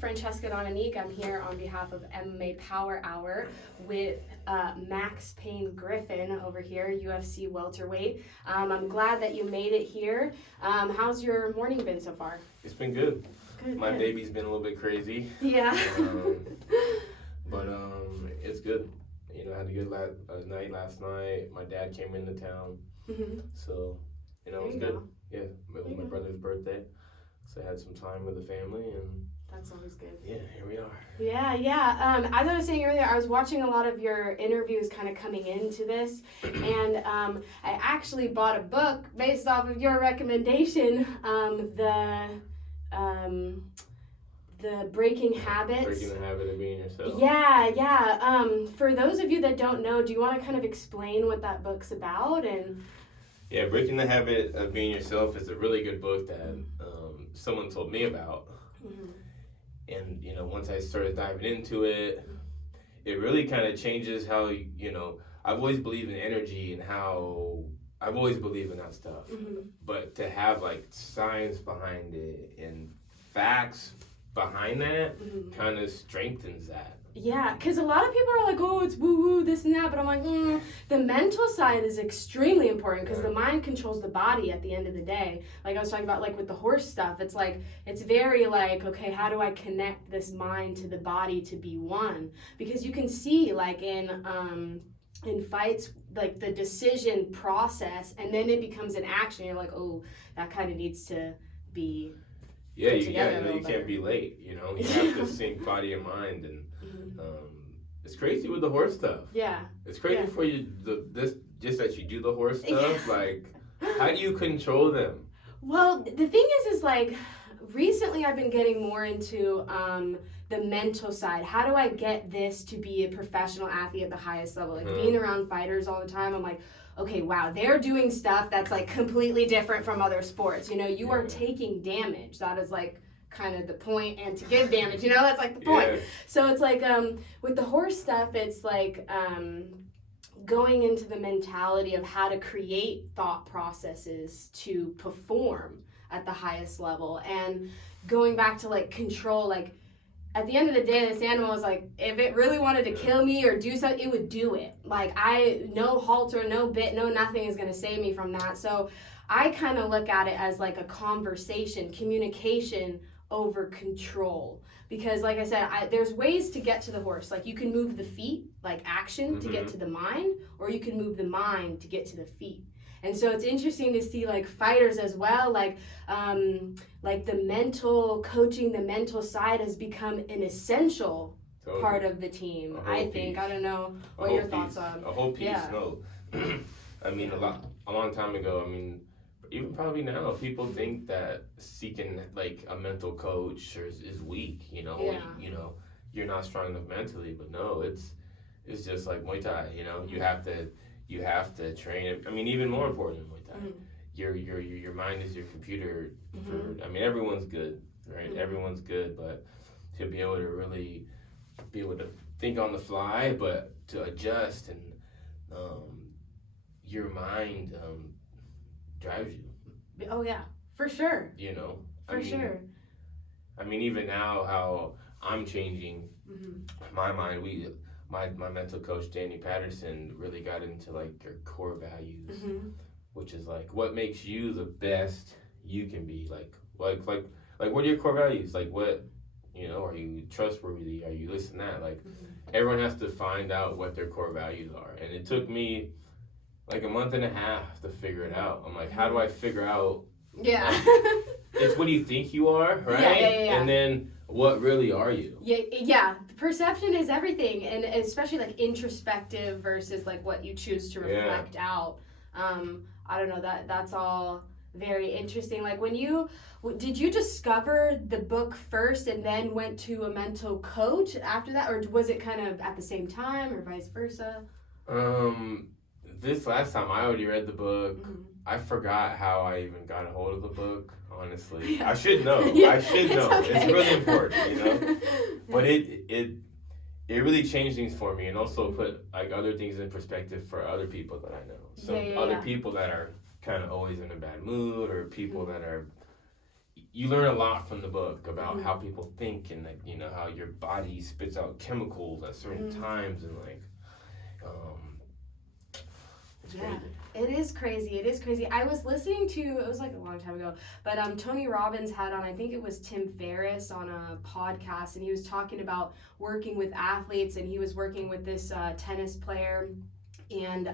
Francesca Donanique. I'm here on behalf of MMA Power Hour with Max Pain Griffin over here, UFC welterweight. I'm glad that you made it here. How's your morning been so far? It's been good. Good. My baby's been a little bit crazy. Yeah. But it's good. You know, I had a good night last night. My dad came into town. Mm-hmm. So, you know, it was good. Go. Yeah, it was my brother's birthday. So I had some time with the family, and that's always good. yeah, here we are. Yeah. As I was saying earlier, I was watching a lot of your interviews kind of coming into this, and I actually bought a book based off of your recommendation, the Breaking Habits. Breaking the Habit of Being Yourself. Yeah. For those of you that don't know, do you want to kind of explain what that book's about? And yeah, Breaking the Habit of Being Yourself is a really good book that someone told me about. Mm-hmm. And, you know, once I started diving into it, it really kind of changes how, you know, I've always believed in energy and how I've always believed in that stuff. Mm-hmm. But to have, like, science behind it and facts behind that kind of strengthens that. Yeah, because a lot of people are like, oh, it's woo-woo, this and that, but I'm like, the mental side is extremely important because the mind controls the body at the end of the day. Like I was talking about, like with the horse stuff, it's like, it's very like, okay, how do I connect this mind to the body to be one? Because you can see, like in fights, like the decision process, and then it becomes an action. You're like, oh, that kind of needs to be you can't be late, you know? You have to sync body and mind, and it's crazy with the horse stuff. Yeah. It's crazy for you, just that you do the horse stuff. Like, how do you control them? Well, the thing is like, recently I've been getting more into the mental side. How do I get this to be a professional athlete at the highest level? Like, being around fighters all the time, I'm like, okay, wow, they're doing stuff that's like completely different from other sports. You know, you are taking damage. That is like kind of the point, and to give damage, you know, that's like the point. Yeah. So it's like with the horse stuff, it's like going into the mentality of how to create thought processes to perform at the highest level, and going back to like control. Like at the end of the day, this animal is like, if it really wanted to kill me or do something, it would do it. Like no halter, no bit, no nothing is gonna save me from that. So I kind of look at it as like a conversation, communication over control. Because like I said, there's ways to get to the horse. Like you can move the feet, like action, to get to the mind, or you can move the mind to get to the feet. And so it's interesting to see like fighters as well, like the mental coaching, the mental side has become an essential part of the team. I think. I don't know what your thoughts are. A whole piece, no. I mean, a long time ago, I mean, even probably now, people think that seeking like a mental coach is weak, you know. Yeah. You know, you're not strong enough mentally, but no, it's just like Muay Thai, you know. You have to train it. I mean, even more important than Muay Thai. Your mind is your computer. I mean, everyone's good, right? Everyone's good, but to be able to really be able to think on the fly, but to adjust, and your mind drives you. Oh yeah, for sure. You know, for sure. I mean, even now, how I'm changing my mind. My mental coach Danny Patterson really got into like your core values, which is like what makes you the best you can be. Like what are your core values? Like what, you know, are you trustworthy? Are you this and that? Like everyone has to find out what their core values are, and it took me like a month and a half to figure it out. I'm like, how do I figure out? Yeah. It's what you think you are, right? Yeah. And then what really are you? Yeah. Perception is everything, and especially like introspective versus like what you choose to reflect out. I don't know, that's all very interesting. Like did you discover the book first and then went to a mental coach after that, or was it kind of at the same time or vice versa? This last time I already read the book. I forgot how I even got a hold of the book, honestly. Yeah. I should know. I should know. Okay. It's really important, you know? But it really changed things for me, and also put like other things in perspective for other people that I know. Other people that are kind of always in a bad mood, or people that are you learn a lot from the book about how people think and, like, you know, how your body spits out chemicals at certain times, and like it's crazy. It is crazy. It is crazy. I was listening to, it was like a long time ago, but Tony Robbins had on, I think it was Tim Ferriss on a podcast, and he was talking about working with athletes, and he was working with this tennis player, and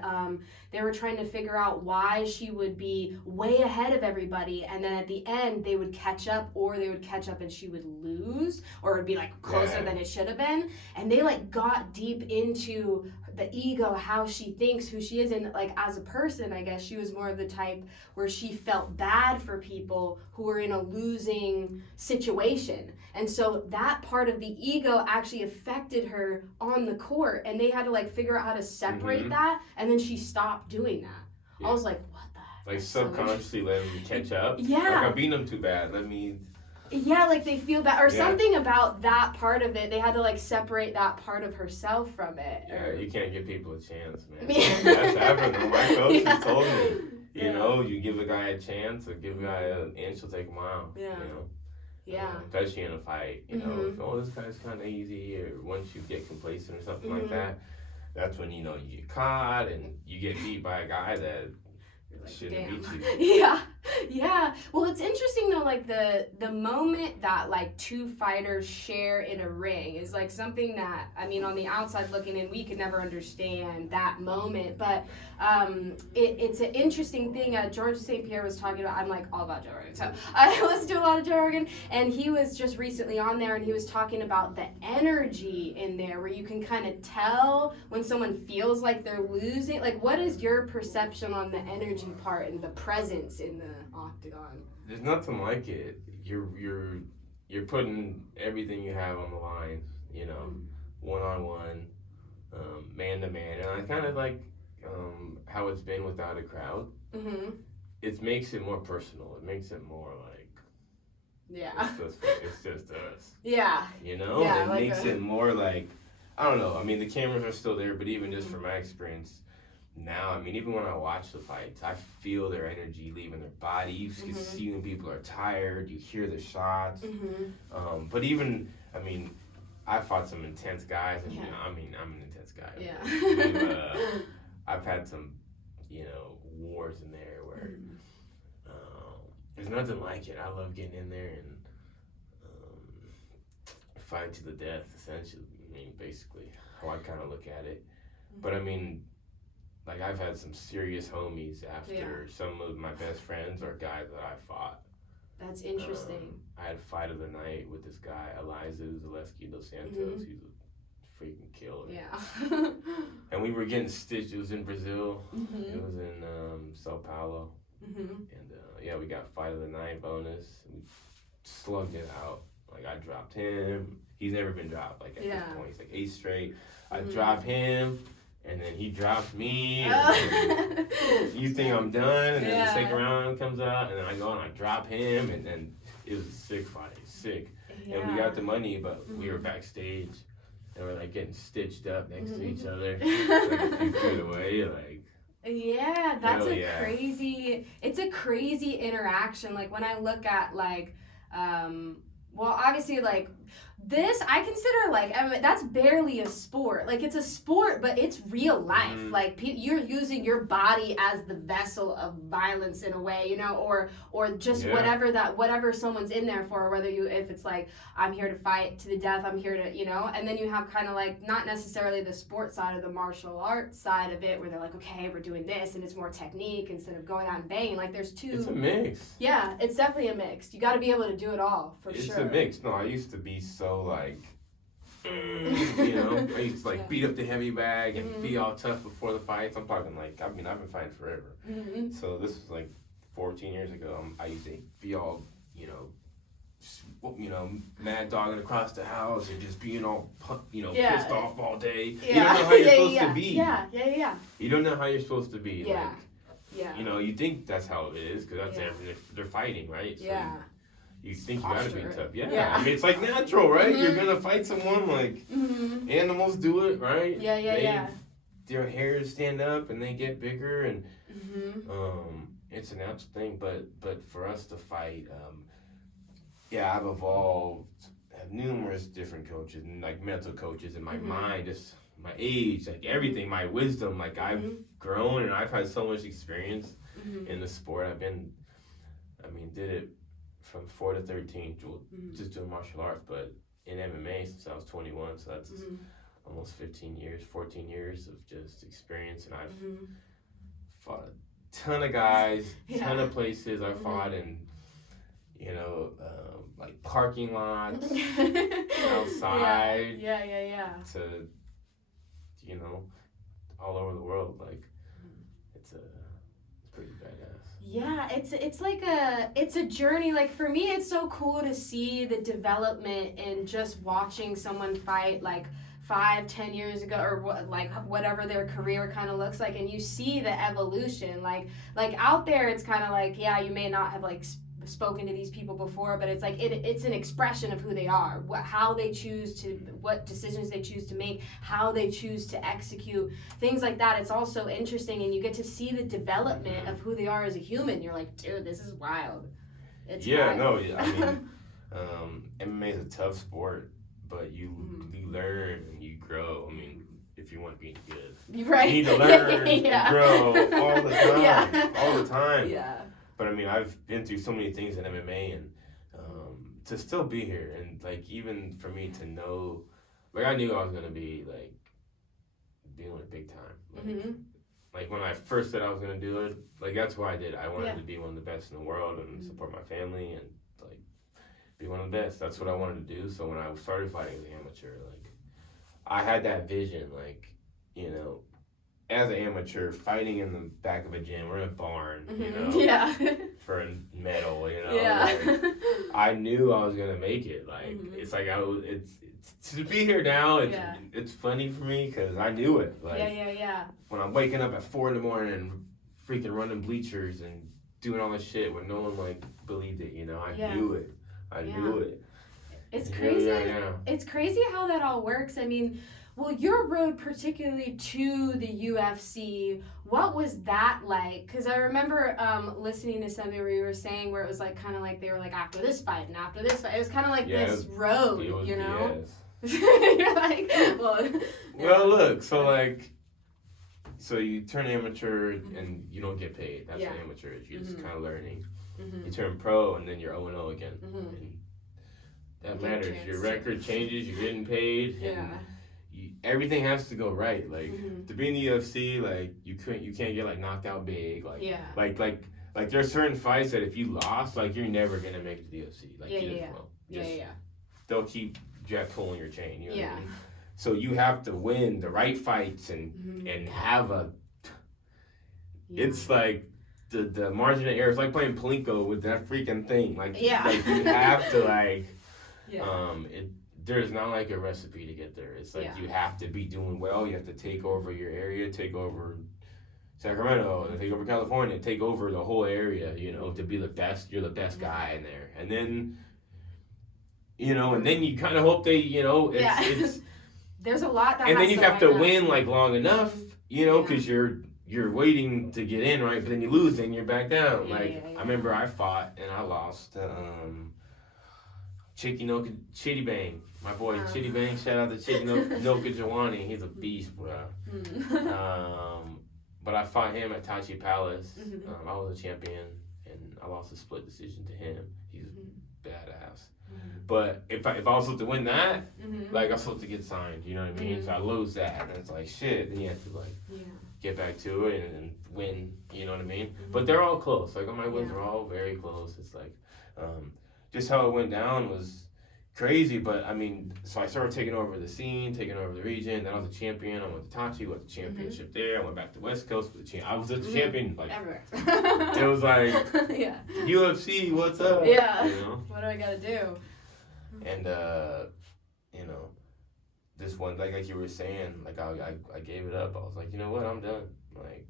they were trying to figure out why she would be way ahead of everybody, and then at the end they would catch up, or they would catch up and she would lose, or it would be like closer than it should have been. And they like got deep into the ego, how she thinks, who she is, and like as a person, I guess she was more of the type where she felt bad for people who were in a losing situation. And so that part of the ego actually affected her on the court, and they had to like figure out how to separate that, and then she stopped doing that. I was like, what the heck? Like subconsciously let them catch up. Yeah. Like, I'm beating them too bad. Let me. Yeah, like they feel bad, or something about that part of it. They had to like separate that part of herself from it. Yeah, you can't give people a chance, man. That's happened. My coach has told me, you know, you give a guy a chance, or give a guy an inch, he'll take a mile. Yeah. You know? Yeah. Especially in a fight, you know, if, oh, this guy's kind of easy, or once you get complacent or something like that, that's when, you know, you get caught and you get beat by a guy that shouldn't beat you. Yeah. Well, it's interesting though, like the moment that like two fighters share in a ring is like something that, I mean, on the outside looking in, we could never understand that moment, but it's an interesting thing. George St. Pierre was talking about, I'm like all about Joe Rogan, so I listen to a lot of Joe Rogan, and he was just recently on there, and he was talking about the energy in there, where you can kind of tell when someone feels like they're losing. Like, what is your perception on the energy part and the presence in the octagon? There's nothing like it. You're putting everything you have on the line, you know, one-on-one, man-to-man, and I kind of like how it's been without a crowd. It makes it more personal. It makes it more like, it's just us. Yeah. You know? Yeah, it makes it more like, I don't know. I mean, the cameras are still there, but even just from my experience now, I mean, even when I watch the fights, I feel their energy leaving their body. You can see when people are tired. You hear the shots. But even, I mean, I fought some intense guys, and I mean, I'm an intense guy. Yeah. I've had some, you know, wars in there where there's nothing like it. I love getting in there and fight to the death, essentially. I mean, basically, how I kind of look at it. But I mean, like, I've had some serious homies after some of my best friends are guys that I fought. That's interesting. I had a fight of the night with this guy, Eliza Zaleski dos Santos. He's a freaking killer. Yeah. And we were getting stitched. It was in Brazil. It was in Sao Paulo. And we got fight of the night bonus. We slugged it out. Like, I dropped him. He's never been dropped. Like, at this point, he's like 8 straight. I dropped him, and then he dropped me. And you think I'm done, and then the second round comes out, and then I go and I drop him, and then it was a sick fight. Sick. And we got the money, but we were backstage, and we're like getting stitched up next to each other, like a few feet away, like. Yeah, that's crazy, it's a crazy interaction. Like, when I look at, like, well, obviously, like, this, I consider, like, I mean, that's barely a sport. Like, it's a sport, but it's real life. Like, you're using your body as the vessel of violence in a way, you know, or just whatever someone's in there for, whether if it's like, I'm here to fight to the death, I'm here to, you know, and then you have kind of like, not necessarily the sport side of the martial arts side of it, where they're like, okay, we're doing this, and it's more technique instead of going out and banging. Like, there's two. It's a mix. Yeah, it's definitely a mix. You got to be able to do it all, for sure. It's a mix. No, I used to be so, like, you know, I used to, like, beat up the heavy bag and be all tough before the fights. I'm talking, like, I mean, I've been fighting forever. So this was, like, 14 years ago. I used to be all, you know, mad dogging across the house and just being all, you know, pissed off all day. You don't know how you're supposed to be. Yeah. You don't know how you're supposed to be. Like, you know, you think that's how it is, because that's they're fighting, right? So you think you gotta be tough. I mean, it's like natural, right? You're gonna fight someone, like, animals do it, right? Their hairs stand up and they get bigger, and it's a natural thing. But for us to fight, I've evolved, have numerous different coaches and like mental coaches in my mind, just my age, like everything, my wisdom, like I've grown and I've had so much experience in the sport. Did it from 4 to 13, just doing martial arts, but in MMA since I was 21, so that's almost 14 years of just experience, and I've fought a ton of guys, ton of places. I fought in, like parking lots, outside, to, all over the world. Like, it's pretty badass. Yeah, it's a journey. Like for me, it's so cool to see the development in just watching someone fight like 5-10 years ago, or whatever their career kind of looks like, and you see the evolution. Like out there, it's kind of like, yeah, you may not have like spoken to these people before, but it's like it's an expression of who they are, how they choose to, what decisions they choose to make, how they choose to execute, things like that. It's also interesting, and you get to see the development of who they are as a human. You're like, dude, this is wild. It's wild. MMA is a tough sport, but you learn and you grow. I mean, if you want to be good, right? You need to learn and grow all the time, all the time. Yeah. But I mean, I've been through so many things in MMA, and to still be here, and like even for me to know, like I knew I was gonna be like doing it big time. Like when I first said I was gonna do it, like that's why I did. I wanted to be one of the best in the world and support my family and like be one of the best. That's what I wanted to do. So when I started fighting as an amateur, like I had that vision, like as an amateur, fighting in the back of a gym or in a barn, for a medal, like, I knew I was gonna make it. Like it's like it's to be here now. It's funny for me because I knew it. Like when I'm waking up at 4 a.m. and freaking running bleachers and doing all this shit when no one like believed it. I knew it. I knew it. It's crazy. It's crazy how that all works. I mean, well, your road particularly to the UFC, what was that like? Because I remember listening to something where you were saying where it was like kind of like they were like after this fight and after this fight. It was kind of like this road, You're like, well, look, so you turn amateur and you don't get paid. That's what amateur is. You're just kind of learning. You turn pro and then you're 0-0 again. And that matters. Your record changes. You're getting paid. And everything has to go right. Like to be in the UFC, like you can't get like knocked out big. Like there's certain fights that if you lost, like you're never gonna make it to the UFC. Like they'll keep Jack pulling your chain. You know what I mean? So you have to win the right fights and have a. It's like the margin of error. It's like playing Plinko with that freaking thing. Like you have to like. There's not like a recipe to get there. It's like you have to be doing well. You have to take over your area, take over Sacramento, and take over California, take over the whole area, to be the best. You're the best guy in there. And then, and then you kind of hope they, it's there's a lot that and then you have to win like long Mm-hmm. enough, because you're waiting to get in, right? But then you lose and you're back down. I remember I fought and I lost Chitty Bang. My boy Chitty Bang, shout out to Chitty Noka Jawani. He's a beast, bro. But I fought him at Tachi Palace. I was a champion, and I lost a split decision to him. He's badass. But if I was supposed to win that, like I was supposed to get signed, you know what I mean? So I lose that, and it's like shit. Then you have to like get back to it and win, you know what I mean? But they're all close. Like all my wins are all very close. It's like just how it went down was crazy, but I mean, so I started taking over the scene, taking over the region. Then I was a champion. I went to Tachi, went to championship there. I went back to West Coast with the I was a champion. Like it was like UFC, what's up? What do I gotta do? And this one, like you were saying, like I gave it up. I was like, you know what, I'm done. Like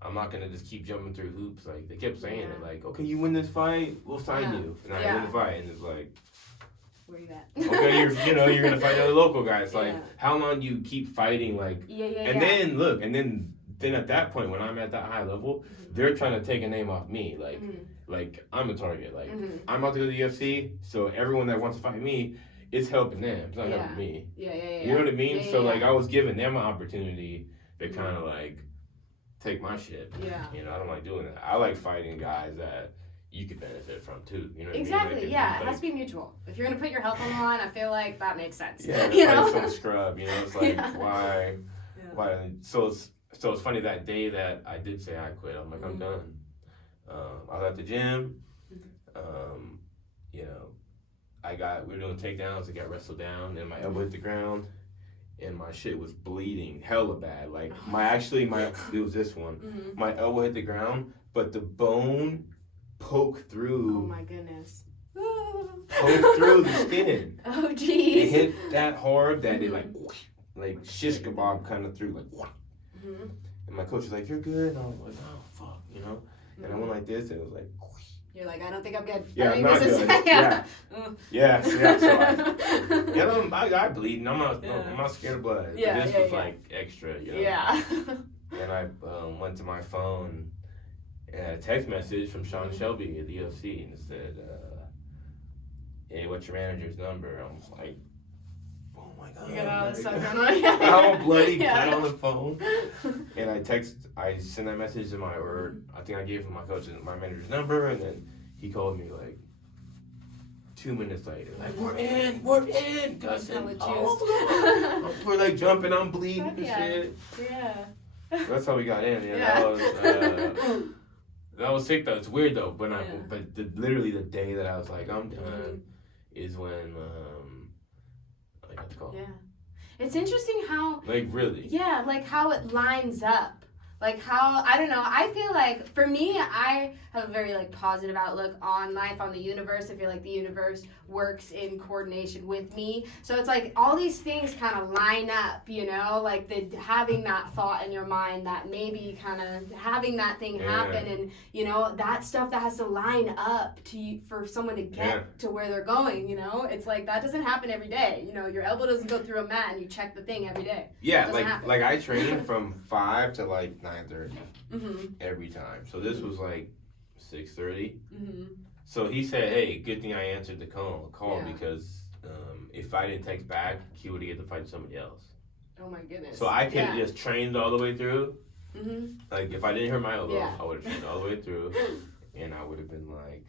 I'm not gonna just keep jumping through hoops. Like they kept saying it, like, okay, you win this fight, we'll sign you. And I win the fight, and it's like, where you at? Okay, you're gonna fight other local guys. Like how long do you keep fighting? Like and then look, and then then at that point, when I'm at that high level, they're trying to take a name off me. Like I'm a target. Like I'm about to go to the UFC, so everyone that wants to fight me, it's helping them. It's not helping me. Yeah. You know what I mean? Yeah, so like I was giving them an opportunity to kind of like take my shit. Yeah. You know, I don't like doing that. I like fighting guys that you could benefit from too. You know what Exactly. I mean? Like, it has to be mutual. If you're gonna put your health on the line, I feel like that makes sense. Yeah. You know? Some scrub. You know, it's like why? Why? So it's funny that day that I did say I quit. I'm like I'm done. I was at the gym. You know, we were doing takedowns. I got wrestled down, and my elbow hit the ground, and my shit was bleeding hella bad. Like it was this one. My elbow hit the ground, but the bone poked through. Oh my goodness. Poked through the skin. Oh jeez. It hit that hard that it like shish kebab kind of through like. And my coach was like, "You're good." And I was like, "Oh fuck," you know. And I went like this, and it was like. You're like, I don't think I'm good. Yeah, I'm not good. Yeah. So I bleed, and I'm not scared of blood. Yeah, but this was like extra, you know. Yeah. And I went to my phone, and a text message from Sean Shelby at the UFC, and it said, "Hey, what's your manager's number?" I was like, "Oh my god!" You got all this stuff going on. I'm bloody bled on the phone, and I sent that message to I think I gave him my coach my manager's number, and then he called me like 2 minutes later, like we're in, Gustin. Oh, we're like jumping, I'm bleeding and shit. Yeah. That's how we got in. Yeah. That was sick though. It's weird though, but literally the day that I was like I'm done is when I got the call. Yeah. It's interesting how like really. Yeah, like how it lines up. Like how, I don't know, I feel like, for me, I have a very, like, positive outlook on life, on the universe. I feel like the universe works in coordination with me. So it's like all these things kind of line up, you know? Like having that thought in your mind, that maybe kind of having that thing happen, and, you know, that stuff that has to line up for someone to get to where they're going, you know? It's like, that doesn't happen every day. You know, your elbow doesn't go through a mat and you check the thing every day. Yeah, like I train from 5 to like 9:30 every time. So this was like 6:30. So he said, "Hey, good thing I answered the call because if I didn't text back, he would have get to fight somebody else." Oh my goodness. So I could have just trained all the way through. Like if I didn't hurt my elbow, I would have trained all the way through, and I would have been like,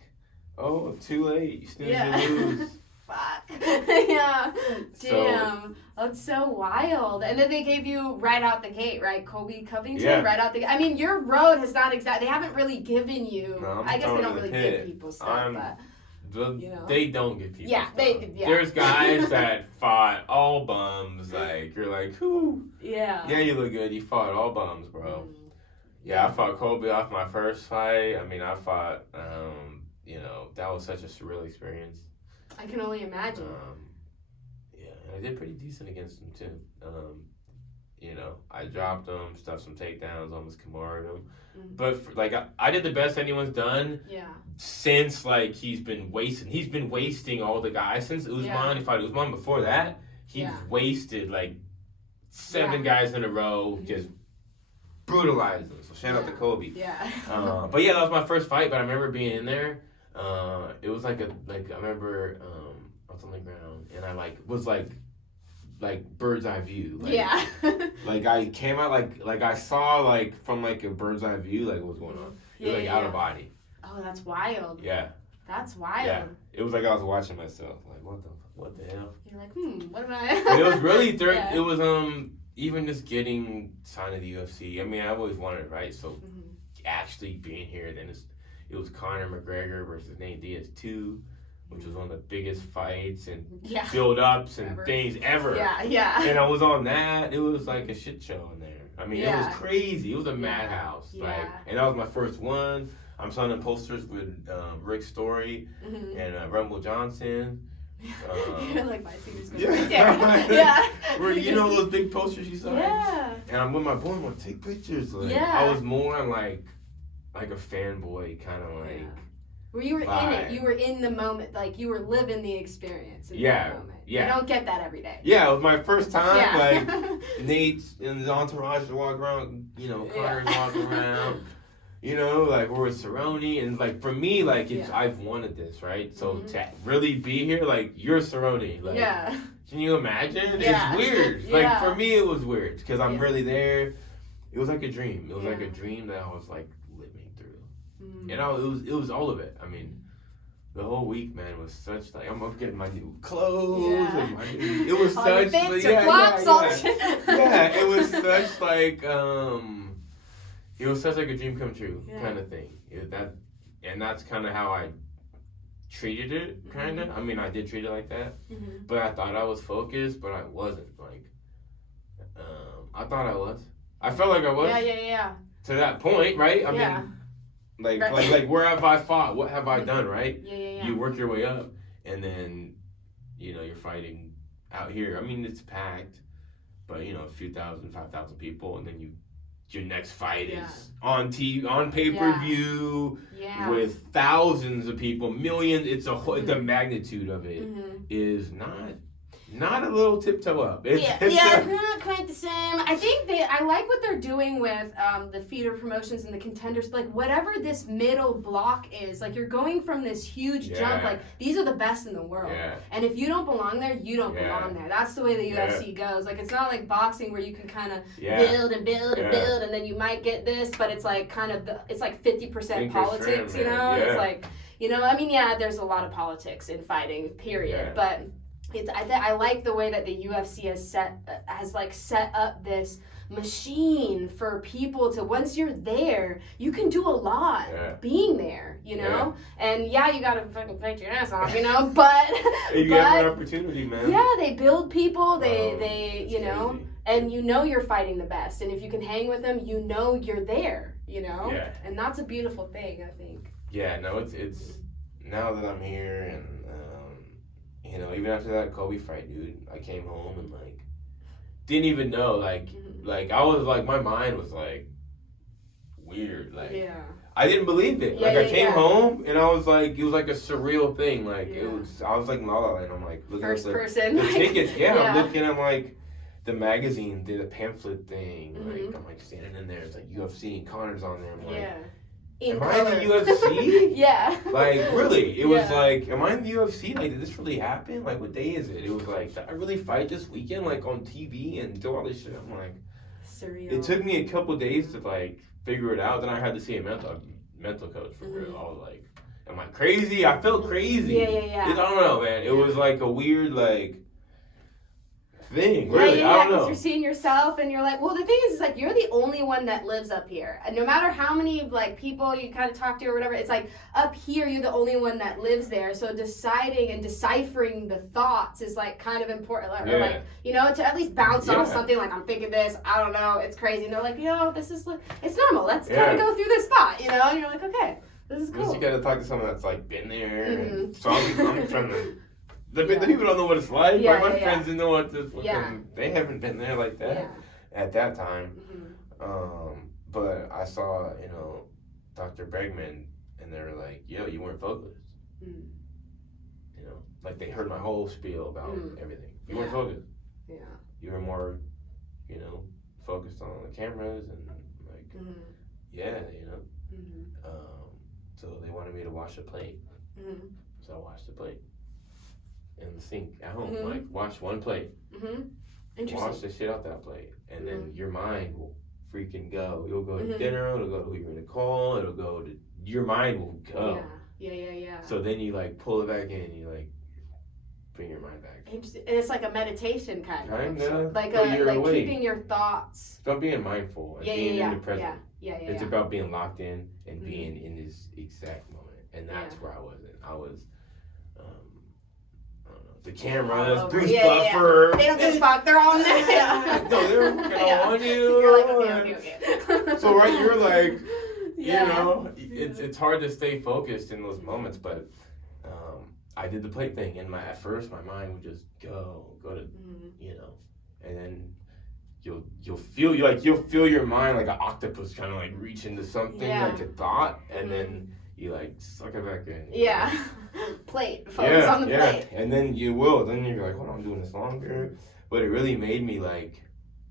"Oh, too late. Snooze, you lose." Fuck. Yeah. Damn. That's so wild. And then they gave you right out the gate, right? Colby Covington, right out the gate. I mean, your road has not they haven't really given you. No, I guess they don't really give people stuff, but. You know? They don't give people stuff. Yeah. There's guys that fought all bums. Like, you're like, whoo. Yeah. Yeah, you look good. You fought all bums, bro. Yeah, I fought Colby off my first fight. I mean, I fought, you know, that was such a surreal experience. I can only imagine. Yeah, I did pretty decent against him, too. You know, I dropped him, stuffed some takedowns, almost Kamared him. But, I did the best anyone's done. Yeah. Since, like, he's been wasting all the guys. Since Usman, he fought Usman before that, he wasted, like, 7 guys in a row, just brutalized them. So, shout out to Colby. Yeah. But, yeah, that was my first fight, but I remember being in there. It was I remember I was on the ground, and I, was, like bird's eye view. Like, I came out, like, I saw, like, from, like, a bird's eye view, like, what was going on. It was, out of body. Oh, that's wild. Yeah. That's wild. Yeah. It was like I was watching myself. Like, what the hell? You're like, what am I? But it was really, it was, even just getting signed to the UFC. I mean, I always wanted it, right? So, actually being here, then it was Conor McGregor versus Nate Diaz 2, which was one of the biggest fights and build-ups and things ever. Yeah. And I was on that. It was like a shit show in there. I mean, it was crazy. It was a madhouse. And that was my first one. I'm signing posters with Rick Story and Rumble Johnson. You're like, my team's going to be there. Where, you know those big posters you saw? Yeah. And I'm with my boy, I'm going to take pictures. Like, I was more like a fanboy, kind of like. Where you were in it. You were in the moment. Like, you were living the experience in that moment. Yeah. You don't get that every day. Yeah, it was my first time. Yeah. Like Nate and his entourage walk around. You know, Connor's walking around. You know, like we're with Cerrone, and like for me, like it's I've wanted this, right? So to really be here, like you're Cerrone, like can you imagine? Yeah. It's weird. Like for me, it was weird because I'm really there. It was like a dream. It was like a dream that I was like living through, and it was all of it. I mean, the whole week, man, was such like I'm getting my new clothes. And my new, it was such it was such like it was such like a dream come true kind of thing. That's kind of how I treated it, kind of. I mean, I did treat it like that, but I thought I was focused, but I wasn't. Like, I thought I was. I felt like I was. Yeah. To that point, right? I mean, like where have I fought? What have I done, right? Yeah. You work your way up, and then, you know, you're fighting out here. I mean, it's packed, but, you know, a few thousand, 5,000 people, and then your next fight is on TV, on pay-per-view, with thousands of people, millions. It's the magnitude of it is not a little tiptoe up. It's not quite the same. I think I like what they're doing with the feeder promotions and the contenders. Like, whatever this middle block is, like, you're going from this huge jump. Like, these are the best in the world. And if you don't belong there, you don't belong there. That's the way the UFC goes. Like, it's not like boxing where you can kind of build and build and build, and then you might get this, but it's like kind of it's like 50% politics, you know? It's like, you know, I mean, there's a lot of politics in fighting, period. But I like the way that the UFC has set up this machine for people to, once you're there, you can do a lot being there, you know? And you gotta fucking fight your ass off, you know? But you have an opportunity, man. Yeah, they build people, they you know, crazy. And you know you're fighting the best. And if you can hang with them, you know you're there, you know? Yeah. And that's a beautiful thing, I think. Yeah, no, it's now that I'm here and you know, even after that Kobe fight, dude, I came home and like didn't even know, like I was like, my mind was like weird, like I didn't believe it. I came home and I was like, it was like a surreal thing, like it was. I was like La La Land. I'm like looking first at person the tickets. I'm looking at like the magazine, the pamphlet thing. Like I'm like standing in there. It's like UFC and Connor's on there. I'm like. Am I in the UFC? Like, really? It was like, am I in the UFC? Like, did this really happen? Like, what day is it? It was like, did I really fight this weekend, like, on TV and do all this shit? I'm like, surreal. It took me a couple days to, like, figure it out. Then I had to see a mental coach for real. I was like, am I crazy? I felt crazy. I don't know, man. It was, like, a weird, like, thing, really. I don't know. Because you're seeing yourself and you're like, well, the thing is like, you're the only one that lives up here. And no matter how many like people you kind of talk to or whatever, it's like up here, you're the only one that lives there. So deciding and deciphering the thoughts is like kind of important. Or like, you know, to at least bounce off something like, I'm thinking this, I don't know, it's crazy. And they're like, you know, this is like, it's normal. Let's kind of go through this thought, you know? And you're like, okay, this is cool. Once you gotta talk to someone that's like been there. And so I'm trying to. The people don't know what it's like. My friends didn't know what this. They haven't been there like that at that time. But I saw, you know, Dr. Bregman, and they were like, "Yo, you weren't focused." You know, like they heard my whole spiel about everything. You weren't focused. You were more, you know, focused on the cameras and like, you know. So they wanted me to wash a plate. So I washed the plate. In the sink at home, like wash one plate, wash the shit out that plate, and then your mind will freaking go. You'll go to dinner. It'll go to who you're gonna call. It'll go to your mind will go. So then you like pull it back in. You like bring your mind back. Interesting. It's like a meditation kind of. Like awake. Keeping your thoughts. It's about being mindful and being in the present. It's about being locked in and being in this exact moment, and that's where I wasn't. I was. The cameras, Bruce Buffer. They don't give a fuck. They're all in there. No, they're working on you. You're like, okay. So you're like, you know, it's hard to stay focused in those moments. But I did the plate thing, and at first my mind would just go to, you know, and then you'll feel your mind like an octopus kind of like reach into something like a thought, and then you like suck it back in. Yeah. Plate. Focus on the plate. And then you will. Then you're like, hold on, I'm doing this longer. But it really made me like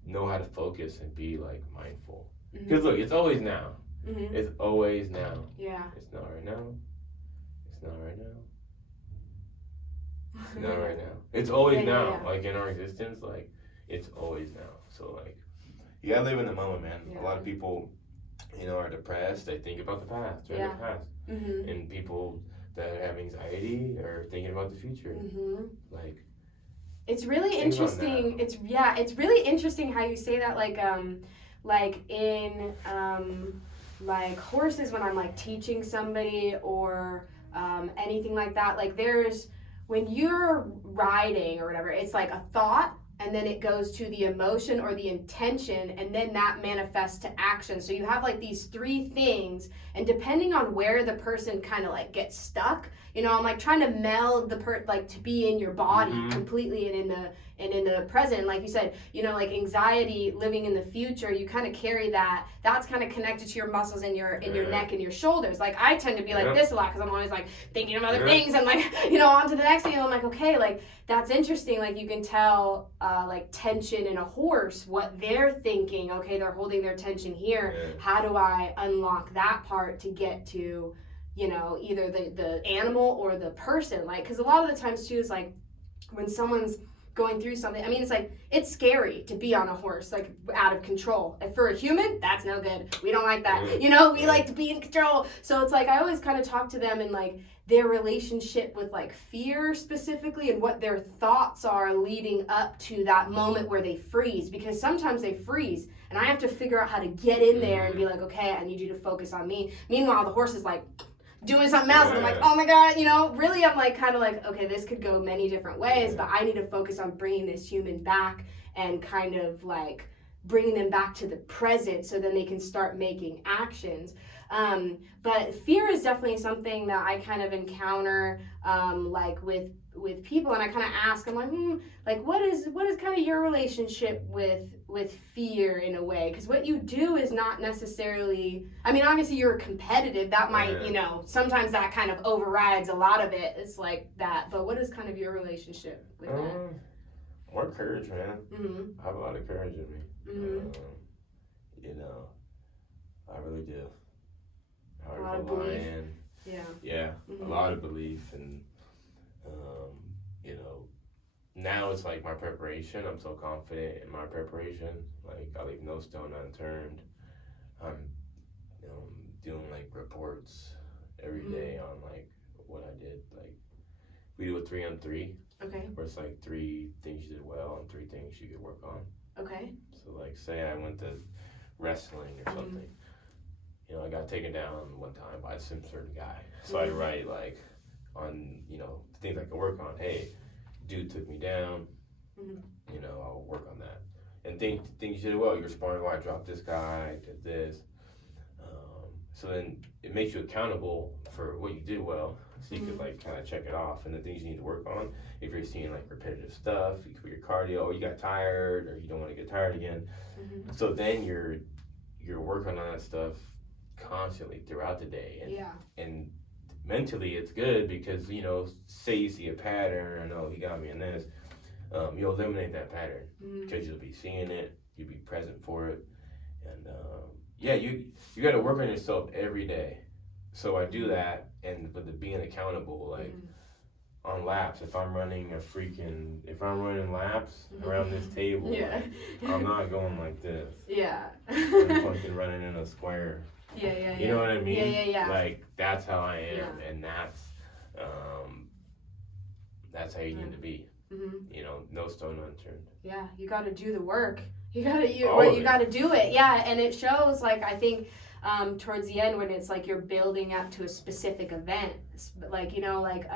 know how to focus and be like mindful. Because look, it's always now. It's always now. Yeah. It's not right now. It's not right now. It's not right now. It's always now. Yeah. Like in our existence, like it's always now. So like you gotta live in the moment, man. Yeah. A lot of people, you know, are depressed. They think about the past. They're in the past. And people that have anxiety are thinking about the future. Like it's really interesting. It's really interesting how you say that. Like in like horses, when I'm like teaching somebody or anything like that. Like there's when you're riding or whatever, it's like a thought. And then it goes to the emotion or the intention, and then that manifests to action. So you have like these three things, and depending on where the person kind of like gets stuck, you know, I'm like trying to meld like to be in your body completely and in the present. And like you said, you know, like anxiety, living in the future, you kind of carry that. That's kind of connected to your muscles in your neck and your shoulders. Like I tend to be like this a lot because I'm always like thinking of other things and like, you know, on to the next thing. And I'm like, okay, like that's interesting. Like you can tell like tension in a horse, what they're thinking. Okay, they're holding their tension here. How do I unlock that part to get to, you know, either the animal or the person? Like, because a lot of the times too is like when someone's going through something, I mean, it's like, it's scary to be on a horse, like out of control. And for a human, that's no good. We don't like that. You know, we like to be in control. So it's like, I always kind of talk to them in like their relationship with like fear specifically and what their thoughts are leading up to that moment where they freeze, because sometimes they freeze and I have to figure out how to get in there and be like, okay, I need you to focus on me. Meanwhile, the horse is like doing something else and I'm like, oh my God, you know, really I'm like kind of like, okay, this could go many different ways, but I need to focus on bringing this human back and kind of like bringing them back to the present so then they can start making actions. But fear is definitely something that I kind of encounter like with people, and I kind of ask, I'm like, what is kind of your relationship with fear in a way? Because what you do is not necessarily, I mean, obviously you're competitive, that might, you know, sometimes that kind of overrides a lot of it. It's like that, but what is kind of your relationship with that? More courage, man. I have a lot of courage in me. You know, I really do. A lot of belief. A lot of belief, and you know, now it's like my preparation. I'm so confident in my preparation. Like I leave no stone unturned. I'm, you know, doing like reports every day on like what I did. Like we do a 3-on-3. Okay. Where it's like 3 things you did well and 3 things you could work on. Okay. So like say I went to wrestling or something. You know, I got taken down one time by some certain guy. So I write like on, you know, things I can work on. Hey, dude took me down. You know, I'll work on that. And things you did well. You're sparring, well, I dropped this guy, did this. So then it makes you accountable for what you did well. So you could like kind of check it off. And the things you need to work on, if you're seeing like repetitive stuff, you could be your cardio, or you got tired, or you don't want to get tired again. So then you're working on that stuff constantly throughout the day, and mentally it's good because, you know, say you see a pattern, oh, he got me in this, you'll eliminate that pattern because you'll be seeing it, you'll be present for it, and you got to work on yourself every day. So I do that, and with the being accountable, like on laps, if I'm running laps around this table, like, I'm not going like this. I'm fucking running in a square. You know what I mean? Like that's how I am, and that's how you need to be. You know, no stone unturned. Yeah, you got to do the work. You got to do it. Yeah, and it shows. Like I think towards the end when it's like you're building up to a specific event, like, you know, like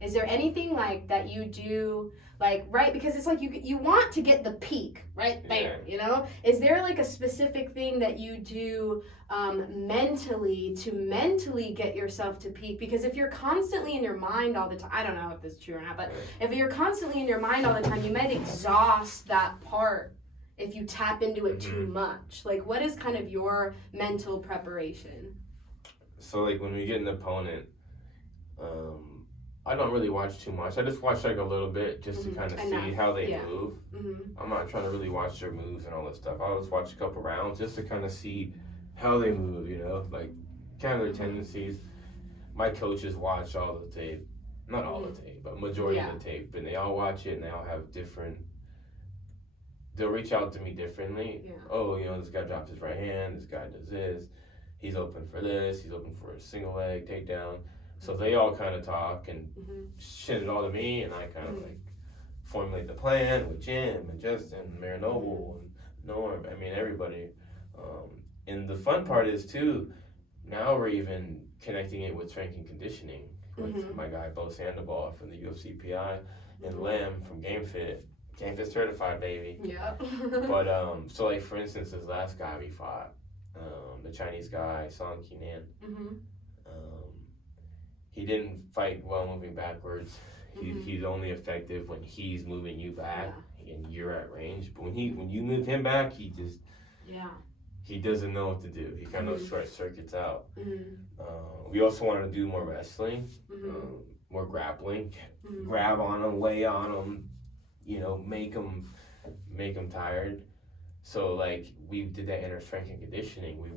is there anything like that you do? Like, right, because it's like you want to get the peak right there, you know? Is there like a specific thing that you do mentally to get yourself to peak? Because if you're constantly in your mind all the time, I don't know if this is true or not, but if you're constantly in your mind all the time, you might exhaust that part if you tap into it too much. Like, what is kind of your mental preparation? So like when we get an opponent, I don't really watch too much. I just watch like a little bit just to kind of see how they move. I'm not trying to really watch their moves and all that stuff. I'll just watch a couple rounds just to kind of see how they move, you know, like kind of their tendencies. My coaches watch all the tape. Not all the tape, but majority of the tape. And they all watch it and they all have different, they'll reach out to me differently. Yeah. Oh, you know, this guy dropped his right hand, this guy does this, he's open for this, he's open for a single leg takedown. So they all kind of talk and shit it all to me, and I kind of like formulate the plan with Jim and Justin and Mayor Noble and Norm. I mean, everybody. And the fun part is too, now we're even connecting it with strength and conditioning with my guy Bo Sandoval from the UFC PI and Lem from Game Fit certified, baby. Yeah. But so like for instance, this last guy we fought, the Chinese guy Song Qinan. He didn't fight well moving backwards. He's only effective when he's moving you back and you're at range. But when you move him back, he just he doesn't know what to do. He kind of short circuits out. We also wanted to do more wrestling, more grappling, grab on him, lay on him, you know, make him tired. So like we did that inner strength and conditioning. We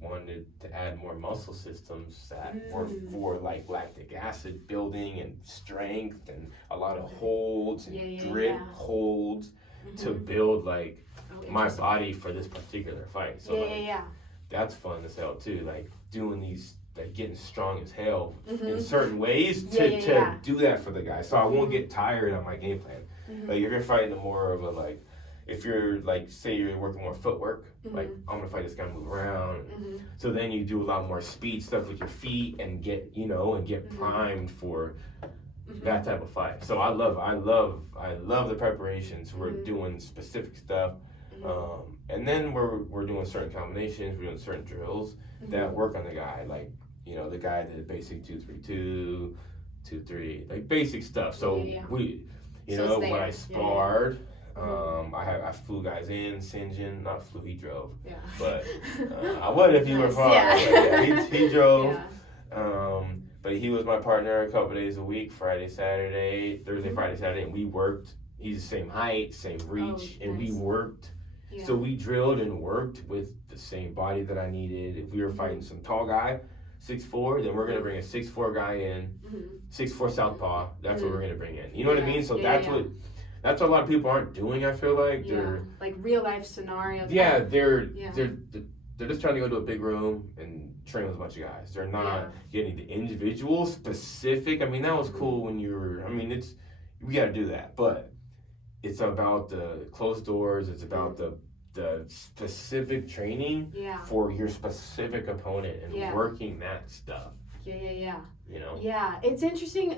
wanted to add more muscle systems that were for like lactic acid building and strength and a lot of holds and grit holds to build like my body for this particular fight. So that's fun as hell too. Like doing these, like getting strong as hell in certain ways to do that for the guy. So I won't get tired on my game plan. Like if you're fighting more of a like. If you're like, say you're working more footwork, like I'm gonna fight this guy, move around. So then you do a lot more speed stuff with your feet and get, you know, and get primed for that type of fight. So I love the preparations. We're doing specific stuff, and then we're doing certain combinations. We're doing certain drills that work on the guy. Like, you know, the guy did basic 2-3-2, 2-3, like basic stuff. So we, you know, when I sparred. I flew guys in, Sinjin, not flew, he drove. But I would if you were far. He drove. But he was my partner a couple days a week, Friday, Saturday, Thursday, Friday, Saturday, and we worked. He's the same height, same reach, and we worked. So we drilled and worked with the same body that I needed. If we were fighting some tall guy, 6'4", then we're gonna bring a 6'4" guy in, 6'4" southpaw. That's what we're gonna bring in. You know what I mean? So that's what a lot of people aren't doing. I feel like they're like real life scenarios. They're just trying to go to a big room and train with a bunch of guys. They're not getting the individual specific. I mean, that was cool when you were. I mean, we got to do that, but it's about the closed doors. It's about the specific training for your specific opponent and working that stuff. You know? Yeah, it's interesting.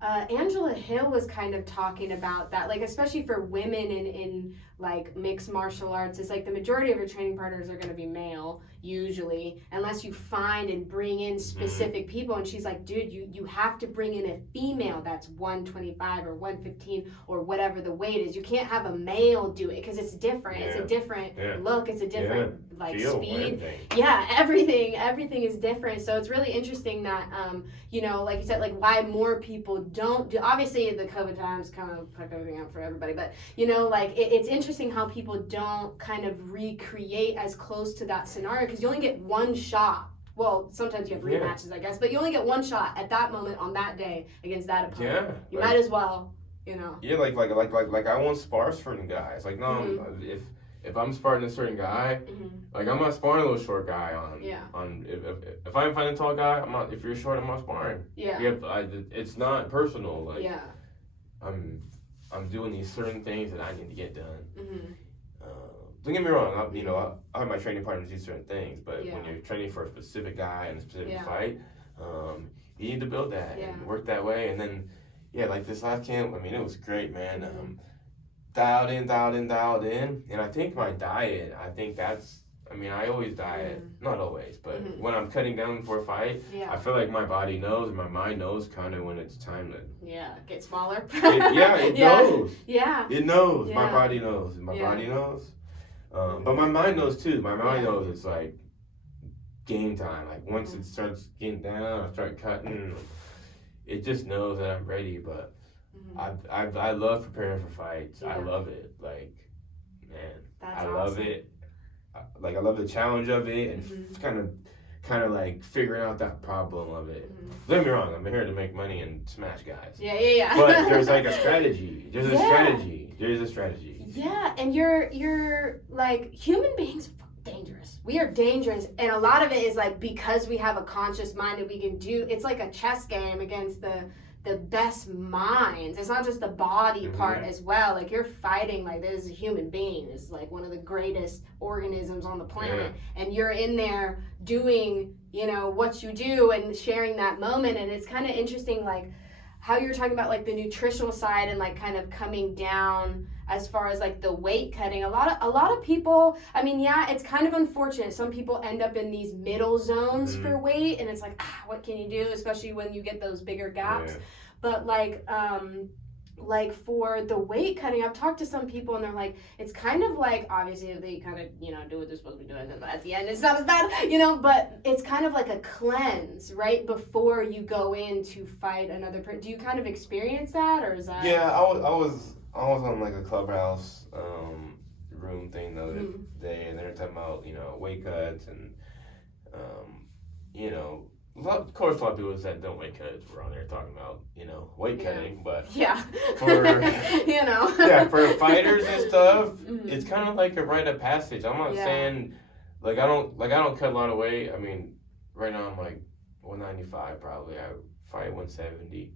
Angela Hill was kind of talking about that, like especially for women in like mixed martial arts. It's like the majority of your training partners are going to be male usually, unless you find and bring in specific people. And she's like, dude, you have to bring in a female that's 125 or 115 or whatever the weight is. You can't have a male do it because it's different. It's a different look. It's a different like feel, speed. Everything is different. So it's really interesting that you know, like you said, like why more people don't do. Obviously the COVID times kind of fuck everything up for everybody, but you know, like it's interesting how people don't kind of recreate as close to that scenario because you only get one shot. Well, sometimes you have rematches, I guess, but you only get one shot at that moment on that day against that opponent. You might as well, you know. Like I won't spar certain guys. Like no, if I'm sparring a certain guy, like I'm not sparring a little short guy on if I'm fighting a tall guy, I'm not. If you're short, I'm not sparring. It's not personal. Like I'm doing these certain things that I need to get done. Don't get me wrong. I have my training partners do certain things, but when you're training for a specific guy and a specific fight, you need to build that and work that way. And then like this last camp, I mean, it was great, man. Dialed in. And I think my diet, I always diet, not always, but when I'm cutting down for a fight, I feel like my body knows, my mind knows kind of when it's time to get smaller. It knows. It knows. Yeah. My body knows. My body knows. But my mind knows too. My mind knows it's like game time. Like once it starts getting down, I start cutting. It just knows that I'm ready. But I love preparing for fights. I love it. Like, man, That's I love it. Like I love the challenge of it, and kind of like figuring out that problem of it. Don't get me wrong, I'm here to make money and smash guys. Yeah. But there's like a strategy. There's a strategy. Yeah, and you're like, human beings are dangerous. We are dangerous, and a lot of it is like because we have a conscious mind that we can do. It's like a chess game against the best minds. It's not just the body part as well. Like you're fighting, like this is a human being. It's like one of the greatest organisms on the planet, and you're in there doing, you know, what you do and sharing that moment. And it's kind of interesting, like how you're talking about like the nutritional side and like kind of coming down as far as like the weight cutting. A lot of people, I mean, yeah, it's kind of unfortunate. Some people end up in these middle zones for weight, and it's like, what can you do, especially when you get those bigger gaps. But like for the weight cutting, I've talked to some people and they're like, it's kind of like, obviously if they kind of, you know, do what they're supposed to be doing, and at the end it's not as bad, you know, but it's kind of like a cleanse right before you go in to fight another person. Do you kind of experience that, or is that? Yeah, I was on like a clubhouse room thing the other day, and they were talking about, you know, weight cuts and you know, of course a lot of people that don't weight cut were on there talking about, you know, weight cutting, but for you know, for fighters and stuff, it's kind of like a rite of passage. I'm not saying like I don't cut a lot of weight. I mean, right now I'm like 195 probably. I fight 170.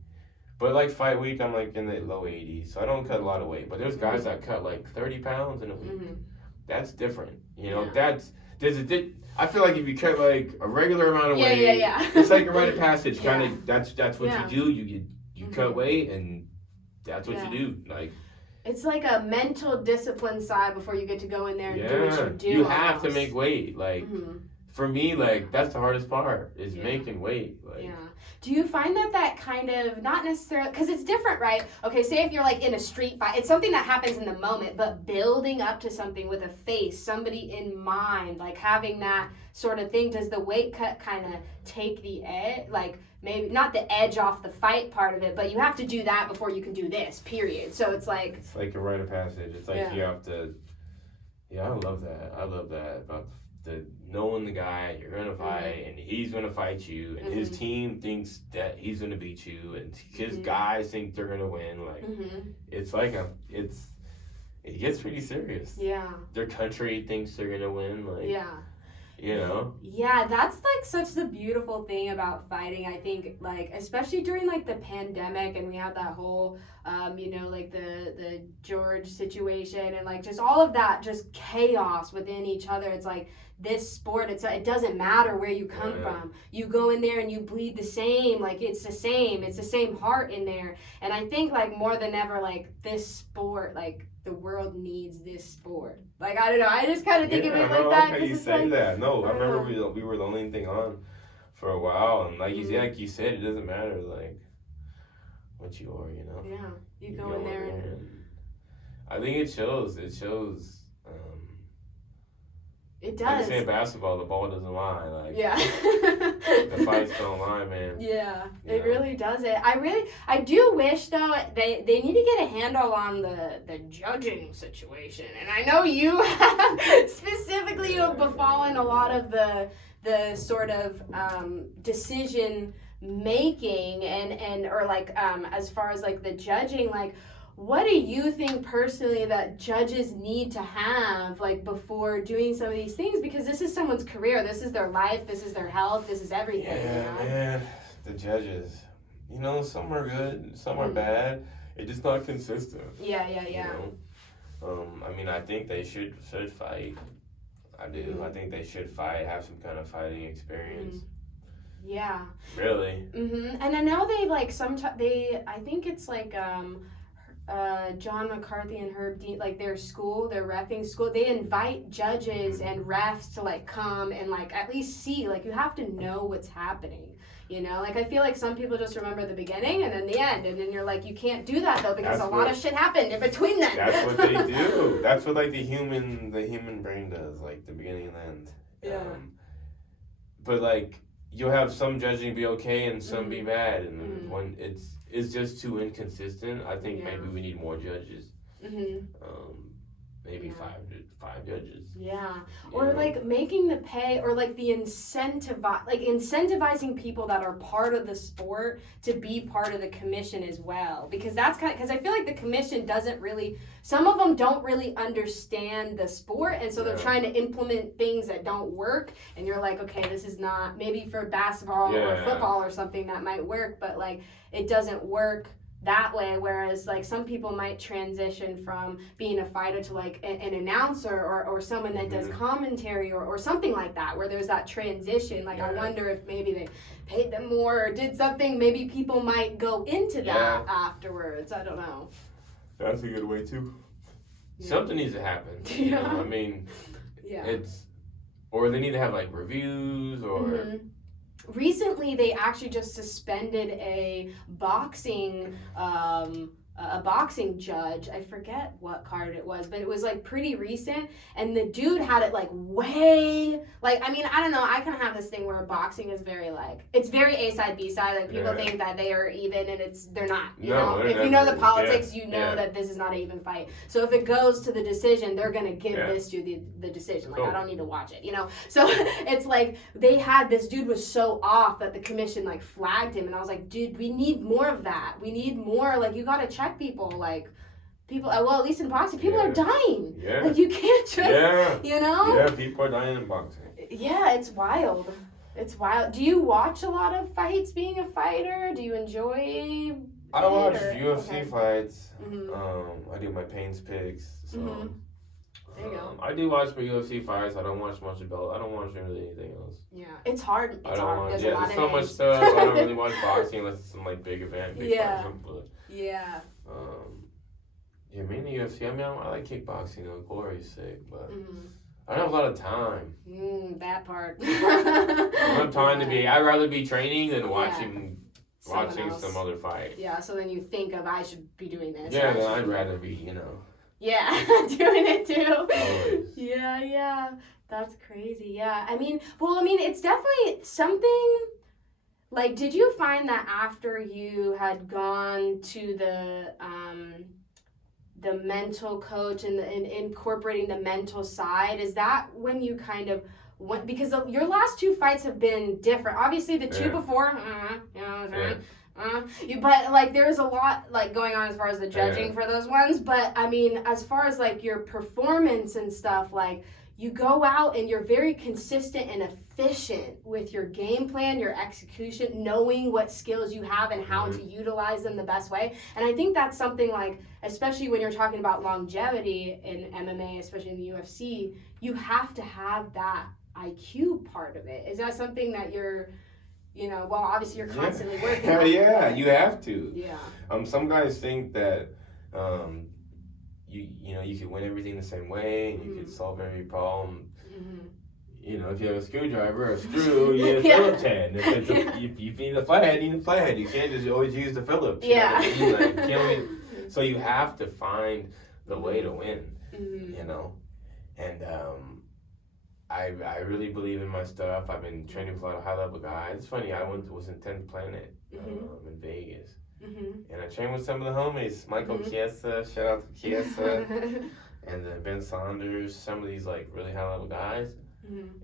But like fight week, I'm like in the low 80s, so I don't cut a lot of weight. But there's guys that cut like 30 pounds in a week. That's different, you know. I feel like if you cut like a regular amount of weight, it's like a rite of passage. Kind of, that's what you do. You cut weight, and that's what you do. Like, it's like a mental discipline side before you get to go in there and do what you do. You have to make weight. Like, for me, like that's the hardest part is making weight. Like, do you find that kind of, not necessarily, because it's different, right? Okay, say if you're like in a street fight, it's something that happens in the moment, but building up to something with a face, somebody in mind, like having that sort of thing, does the weight cut kind of take the edge, like maybe not the edge off the fight part of it, but you have to do that before you can do this, period. So it's like a rite of passage. It's like you have to, I love that. I love that about the knowing the guy you're gonna fight, and he's gonna fight you, and his team thinks that he's gonna beat you, and his guys think they're gonna win. Like it's like it gets pretty serious. Their country thinks they're gonna win. Like you know. That's like such the beautiful thing about fighting. I think like especially during like the pandemic, and we had that whole you know, like the George situation, and like just all of that just chaos within each other. It's like this sport, it doesn't matter where you come from. You go in there and you bleed the same. Like it's the same heart in there. And I think like more than ever, like this sport, like the world needs this sport. Like I don't know, I just kind of think of it like that. How you say that? No, I remember we were the only thing on for a while, and like you said, it doesn't matter like what you are, you know. You go in there and I think it shows. It does. Like you say in basketball, the ball doesn't lie. Like the fights don't lie, man. It really does it. I do wish though they need to get a handle on the judging situation. And I know you have specifically befallen a lot of the sort of decision making and or like as far as like the judging, like what do you think personally that judges need to have like before doing some of these things? Because this is someone's career, this is their life, this is their health, this is everything. Man, the judges, you know, some are good, some are bad. It's just not consistent. You know? I mean, I think they should fight. I do. I think they should fight, have some kind of fighting experience. Really. And I know they like sometimes I think it's like John McCarthy and Herb Dean, like their reffing school, they invite judges and refs to like come and like at least see, like you have to know what's happening, you know. Like I feel like some people just remember the beginning and then the end, and then you're like, you can't do that though because a lot of shit happened in between then. That's what they do. That's what like the human brain does, like the beginning and the end. but like you'll have some judging be okay and some be bad, and when it's just too inconsistent. I think maybe we need more judges. Maybe five judges. Yeah, or like making the pay, or like the incentivizing people that are part of the sport to be part of the commission as well, because that's because I feel like the commission doesn't really. Some of them don't really understand the sport, and so they're trying to implement things that don't work. And you're like, okay, this is not maybe for basketball or football or something that might work, but like it doesn't work that way, whereas like some people might transition from being a fighter to like an announcer or someone that does commentary or something like that, where there's that transition. Like I wonder if maybe they paid them more or did something, maybe people might go into that afterwards. I don't know. That's a good way too. Something needs to happen. You know? I mean, it's, or they need to have like reviews or recently, they actually just suspended a boxing judge. I forget what card it was, but it was like pretty recent, and the dude had it like way, like, I mean, I don't know, I kind of have this thing where boxing is very like, it's very A side, B side, like people think that they are even, and they're not, you know? If you know the politics, you know that this is not an even fight. So if it goes to the decision, they're gonna give this to the decision. Like, I don't need to watch it, you know? So it's like, this dude was so off that the commission like flagged him, and I was like, dude, we need more of that. We need more, like, you gotta check people, like, well, at least in boxing, people are dying. Like, you can't just, you know? Yeah, people are dying in boxing. Yeah, it's wild. It's wild. Do you watch a lot of fights being a fighter? Do you enjoy I watch UFC fights. I do my pains picks. So, there you go. I do watch my UFC fights. I don't watch much about. I don't watch really anything else. Yeah, it's hard. It's hard. There's a lot there's of so much stuff. I don't really watch boxing unless it's some like big event. Big fight, but, yeah, mainly UFC. I mean, I like kickboxing. though. Glory's sick, but I don't have a lot of time. That part. I don't have time to be. I'd rather be training than watching some other fight. Yeah, so then you think of, I should be doing this. Yeah, then I'd rather be, Yeah, doing it too. Always. Yeah. That's crazy. Yeah. I mean, it's definitely something. Like, did you find that after you had gone to the mental coach and incorporating the mental side, is that when you kind of went, because your last two fights have been different. Obviously, the two before, but like there's a lot like going on as far as the judging for those ones. But I mean, as far as like your performance and stuff, like you go out and you're very consistent and efficient with your game plan, your execution, knowing what skills you have and how to utilize them the best way. And I think that's something like, especially when you're talking about longevity in MMA, especially in the UFC, you have to have that IQ part of it. Is that something that you're, well, obviously you're constantly working on? Yeah, you have to. Yeah. Some guys think that you can win everything the same way and you can solve every problem. If you have a screwdriver or a screw, you need a Phillips head. If you need a flathead, you need a flathead. You can't just always use the Phillips. So you have to find the way to win, And I really believe in my stuff. I've been training with a lot of high-level guys. It's funny, I was in 10th Planet in Vegas. And I trained with some of the homies, Michael Chiesa, shout out to Chiesa, and Ben Saunders, some of these like really high-level guys.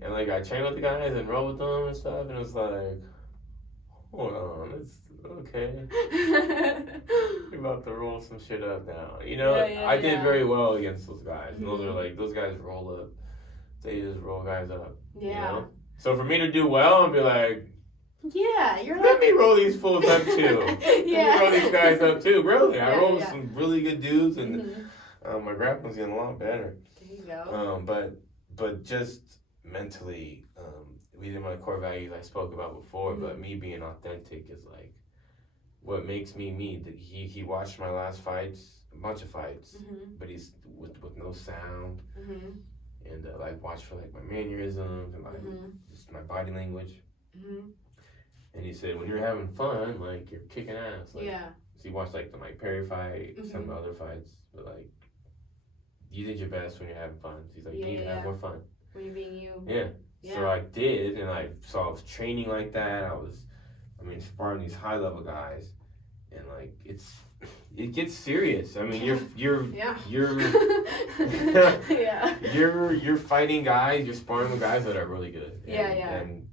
And like I trained with the guys and rolled with them and stuff, and it was like, hold on, it's okay. We're about to roll some shit up now. I did very well against those guys. And those are like, those guys roll up. They just roll guys up. So for me to do well and be like, you're let me roll these fools up too. Let me roll these guys up too. Really, I rolled with some really good dudes, and my grappling's getting a lot better. There you go. But just mentally, we did my core values I spoke about before. But me being authentic is like what makes me me. He watched my last fights, a bunch of fights, but he's with no sound. And like watch for like my mannerisms and like just my body language. And he said, when you're having fun, like you're kicking ass. Like, so he watched like the Mike Perry fight, some of the other fights, but like you did your best when you're having fun. So he's like, you need to have more fun. When you're being you. Yeah. So I did, and I was training like that. Sparring these high level guys, and like it gets serious. I mean, you're you're fighting guys, you're sparring with guys that are really good. And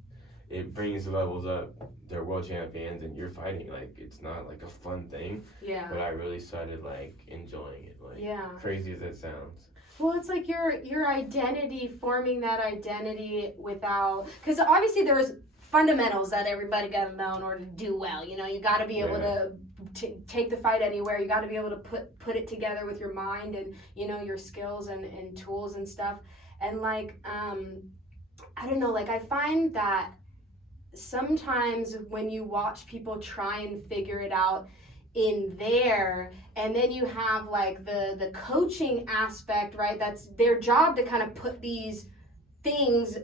it brings the levels up. They're world champions, and you're fighting. Like, it's not like a fun thing. Yeah. But I really started like enjoying it. Like, crazy as that sounds. Well, it's like your identity, forming that identity without, because obviously there was fundamentals that everybody got to know in order to do well. You know, you got to be able to take the fight anywhere. You got to be able to put it together with your mind and, you know, your skills and tools and stuff. And like, I don't know, like I find that sometimes when you watch people try and figure it out in there, and then you have like the coaching aspect, right? That's their job to kind of put these things,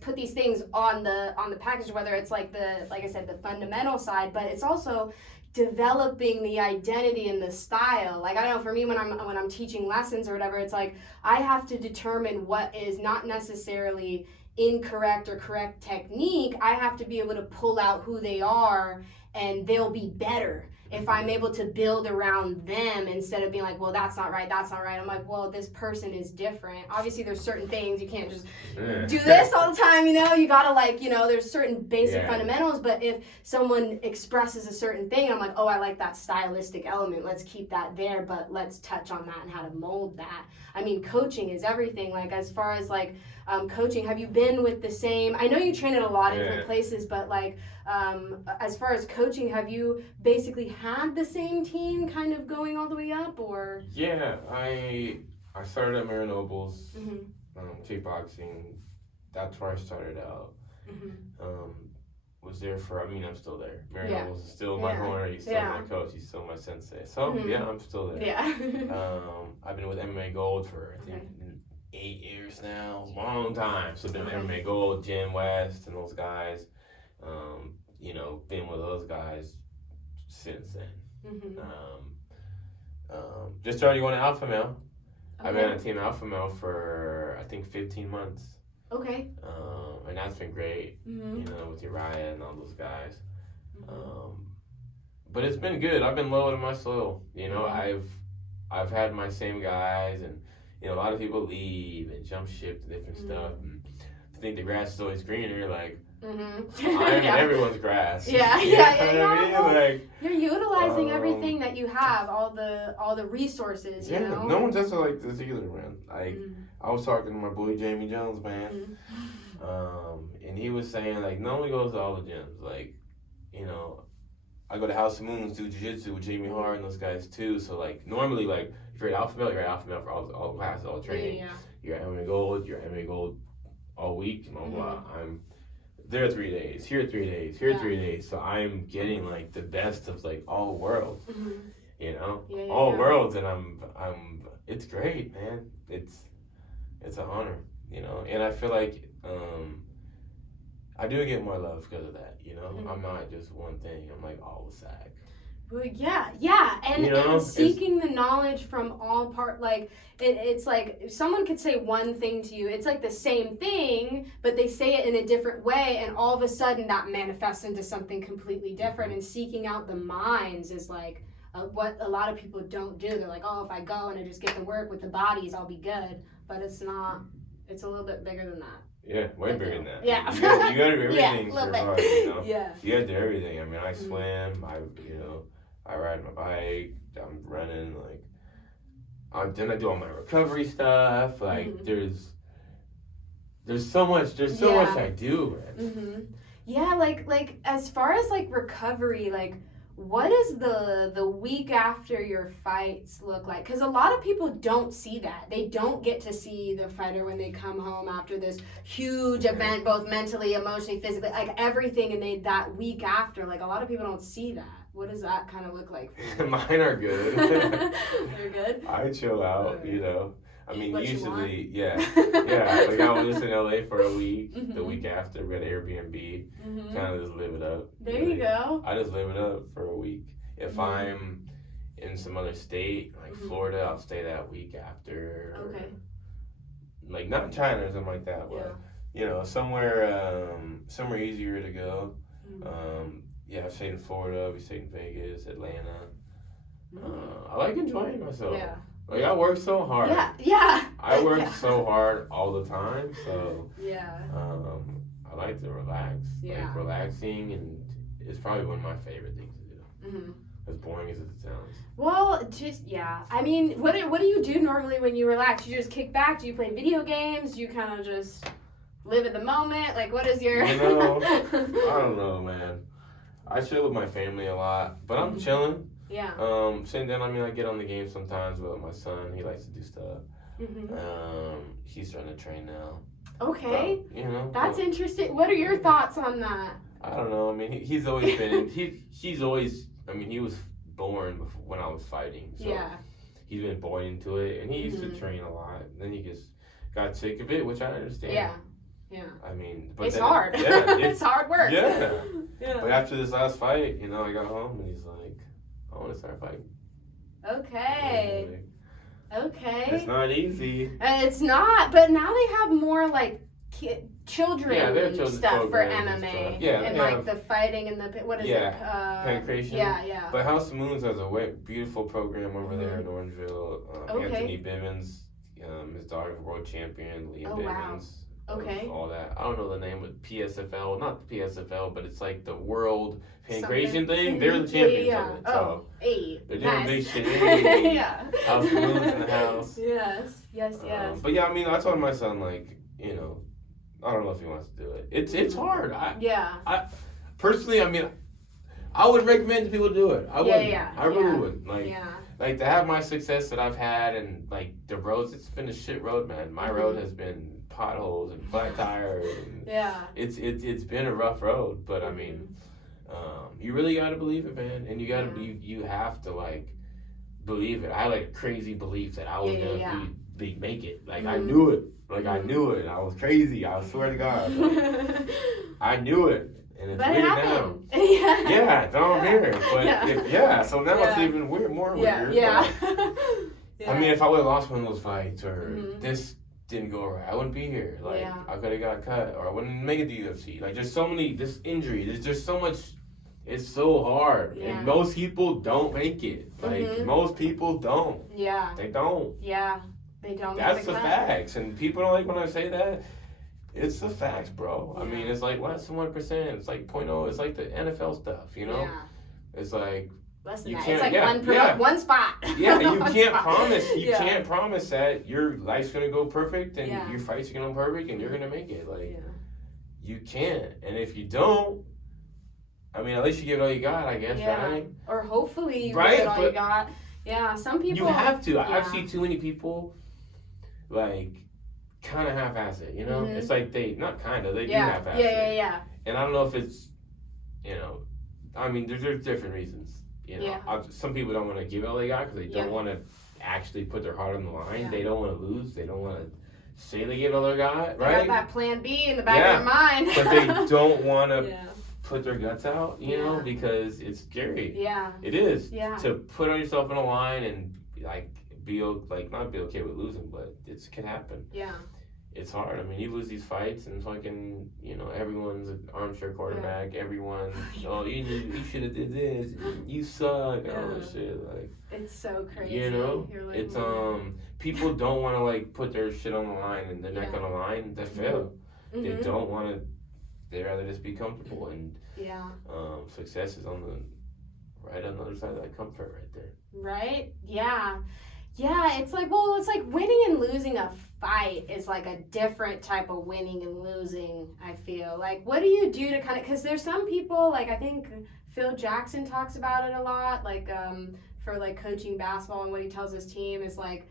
put these things on the package, whether it's like I said, the fundamental side, but it's also developing the identity and the style. Like, I don't know, for me, when I'm teaching lessons or whatever, it's like I have to determine what is not necessarily incorrect or correct technique. I have to be able to pull out who they are, and they'll be better if I'm able to build around them instead of being like, well, that's not right. I'm like, well, this person is different. Obviously, there's certain things you can't just do this all the time, you know? You gotta, like, you know, there's certain basic fundamentals, but if someone expresses a certain thing, I'm like, oh, I like that stylistic element. Let's keep that there, but let's touch on that and how to mold that. I mean, coaching is everything. Like, as far as, like, coaching, have you been with the same, I know you train at a lot of different places, but like as far as coaching, have you basically had the same team kind of going all the way up, or? Yeah, I started at Marinobles, kickboxing. That's where I started out. Was there for, I'm still there. Marinobles is still my corner. He's still my coach. He's still my sensei. So I'm still there. I've been with MMA Gold for I think 8 years now, long time. So been MMA Gold, Jim West, and those guys. You know, been with those guys since then. Just started going to Alpha Male. I've been on Team Alpha Male for I think 15 months. Okay. And that's been great. You know, with Uriah and all those guys. But it's been good. I've been low to my soil. You know, I've had my same guys, and you know, a lot of people leave and jump ship to different stuff. And I think the grass is always greener. Like, I'm everyone's grass. Like, you're utilizing everything that you have, all the resources. You know, no one does it like this either, man. Like, I was talking to my boy Jamie Jones, man, and he was saying like, no one goes to all the gyms. Like, you know, I go to House of Moons, do jiu-jitsu with Jamie Hart and those guys too. So like, normally, like, if you're at Alpha Male, you're at Alpha Male for all classes, all training. You're at MMA Gold, all week. Blah blah. I'm there 3 days, here 3 days, here 3 days. So I'm getting like the best of like all worlds. You know, all worlds, and I'm. It's great, man. It's an honor, you know, and I feel like I do get more love because of that. You know, I'm not just one thing. I'm like all the SAG. Well, and, you know, and seeking the knowledge from all part, like, it's like, if someone could say one thing to you, it's like the same thing, but they say it in a different way, and all of a sudden that manifests into something completely different, and seeking out the minds is like, what a lot of people don't do. They're like, oh, if I go and I just get to work with the bodies, I'll be good, but it's not, it's a little bit bigger than that. Yeah, way bigger than that. Yeah. You gotta do everything for hard, you know? You gotta do everything. I mean, I swim, I ride my bike, I'm running, like, then I do all my recovery stuff. Like, there's so much I do, man. Yeah, like as far as like recovery, like, what does the week after your fights look like? Because a lot of people don't see that. They don't get to see the fighter when they come home after this huge event, both mentally, emotionally, physically, like everything, and that week after, like, a lot of people don't see that. What does that kind of look like for you? Mine are good. You're good? I chill out, you know. I mean, usually, like, I was just in LA for a week. The week after, we had Airbnb. Kind of just live it up. There you go. I just live it up for a week. If I'm in some other state, like Florida, I'll stay that week after. Okay. Like, not in China or something like that, but you know, somewhere easier to go. Yeah, I've stayed in Florida, we stayed in Vegas, Atlanta. I like enjoying myself. Yeah. Like, I work so hard. Yeah. I work so hard all the time, so Yeah. I like to relax. Yeah. Like, relaxing, and it's probably one of my favorite things to do. As boring as it sounds. Well, just, yeah. I mean, what do you do normally when you relax? You just kick back? Do you play video games? Do you kind of just live at the moment? Like, what is your... You know, I don't know, man. I chill with my family a lot, but I'm chilling. Yeah. Sitting down, I mean, I get on the game sometimes with my son. He likes to do stuff. He's starting to train now. Okay. But, you know. That's interesting. What are your thoughts on that? I don't know. I mean, he's always been, he's always, I mean, he was born before, when I was fighting. So he's been born into it, and he used to train a lot. Then he just got sick of it, which I understand. Yeah. I mean, but it's hard. Yeah, it's hard work. Yeah. But after this last fight, you know, I got home and he's like, I want to start fighting. Okay. It's not easy. It's not, but now they have more like children stuff for MMA. Yeah, and like the fighting and the what is it? Penetration. Yeah. But House of Moons has a beautiful program over there in Orangeville. Anthony Bivens, his daughter's world champion, Leah Bivens. Wow. Okay. All that. I don't know the name of PSFL, not the PSFL, but it's like the world pancreation thing. They're the champions of it. So they're doing big shit. House of Moons in the house. Yes. But yeah, I mean, I told my son, like, you know, I don't know if he wants to do it. It's hard. I personally, I mean, I would recommend people do it. I would. I really would. Like to have my success that I've had, and like the roads, it's been a shit road, man. My road has been potholes and flat tires. And it's been a rough road, but I mean, you really got to believe it, man, and you got to you have to like believe it. I had like crazy belief that I was gonna make it. Like I knew it. Like I knew it. I was crazy. I swear to God. Like, I knew it. And it's weird now. Yeah, now I'm here. But so now it's even more weird. I mean, if I would have lost one of those fights or this didn't go right, I wouldn't be here. Like I could have got cut or I wouldn't make it to the UFC. Like there's so many, this injury, there's just so much. It's so hard, and most people don't make it. Like most people don't. They don't. They don't. That's the facts, and people don't like when I say that. It's the facts, bro. I mean, it's like less than 1%. It's like 0.0. It's like the NFL stuff, you know. It's like less than that. It's like one spot. Yeah, you can't promise. You can't promise that your life's gonna go perfect and your fights are gonna go perfect and you're gonna make it. Like you can't, and if you don't, I mean, at least you give it all you got, I guess, right? Or hopefully you give it all you got. Yeah, some people. You have to. I've seen too many people, like, kind of half-ass it, you know? It's like they do half-ass it. Yeah. And I don't know if it's, you know, I mean, there's different reasons, you know? Some people don't want to give it all they got because they don't want to actually put their heart on the line. They don't want to lose. They don't want to say they give it all they got, right? They got that plan B in the back of their mind. But they don't want to put their guts out, you know, because it's scary. It is. To put yourself on a line and, like, not be okay with losing, but it can happen. It's hard. I mean, you lose these fights and fucking, you know, everyone's an armchair quarterback. Everyone, you should have did this. You suck. All this shit. Like, it's so crazy. You know, like, it's people don't want to like put their shit on the line and their neck on the line. They fail. They don't want to. They rather just be comfortable, and success is on the other side of that comfort right there. Right? Yeah, it's like winning and losing a fight is like a different type of winning and losing, I feel. Like, what do you do to kind of, because there's some people, like, I think Phil Jackson talks about it a lot, like, for, like, coaching basketball, and what he tells his team is, like,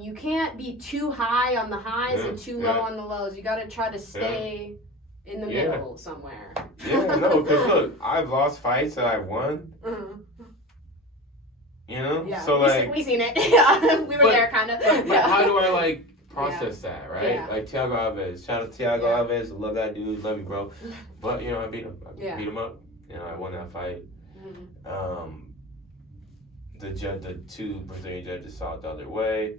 you can't be too high on the highs and too low on the lows. You got to try to stay in the middle somewhere. No, because, look, I've lost fights that I've won. You know? Yeah, so we seen it. We were there, kind of. But how do I, like, process that, right? Like, Thiago Alves. Shout out to Thiago Alves. Love that dude. Love you, bro. But, you know, I beat him. I beat him up. You know, I won that fight. The two Brazilian judges saw it the other way.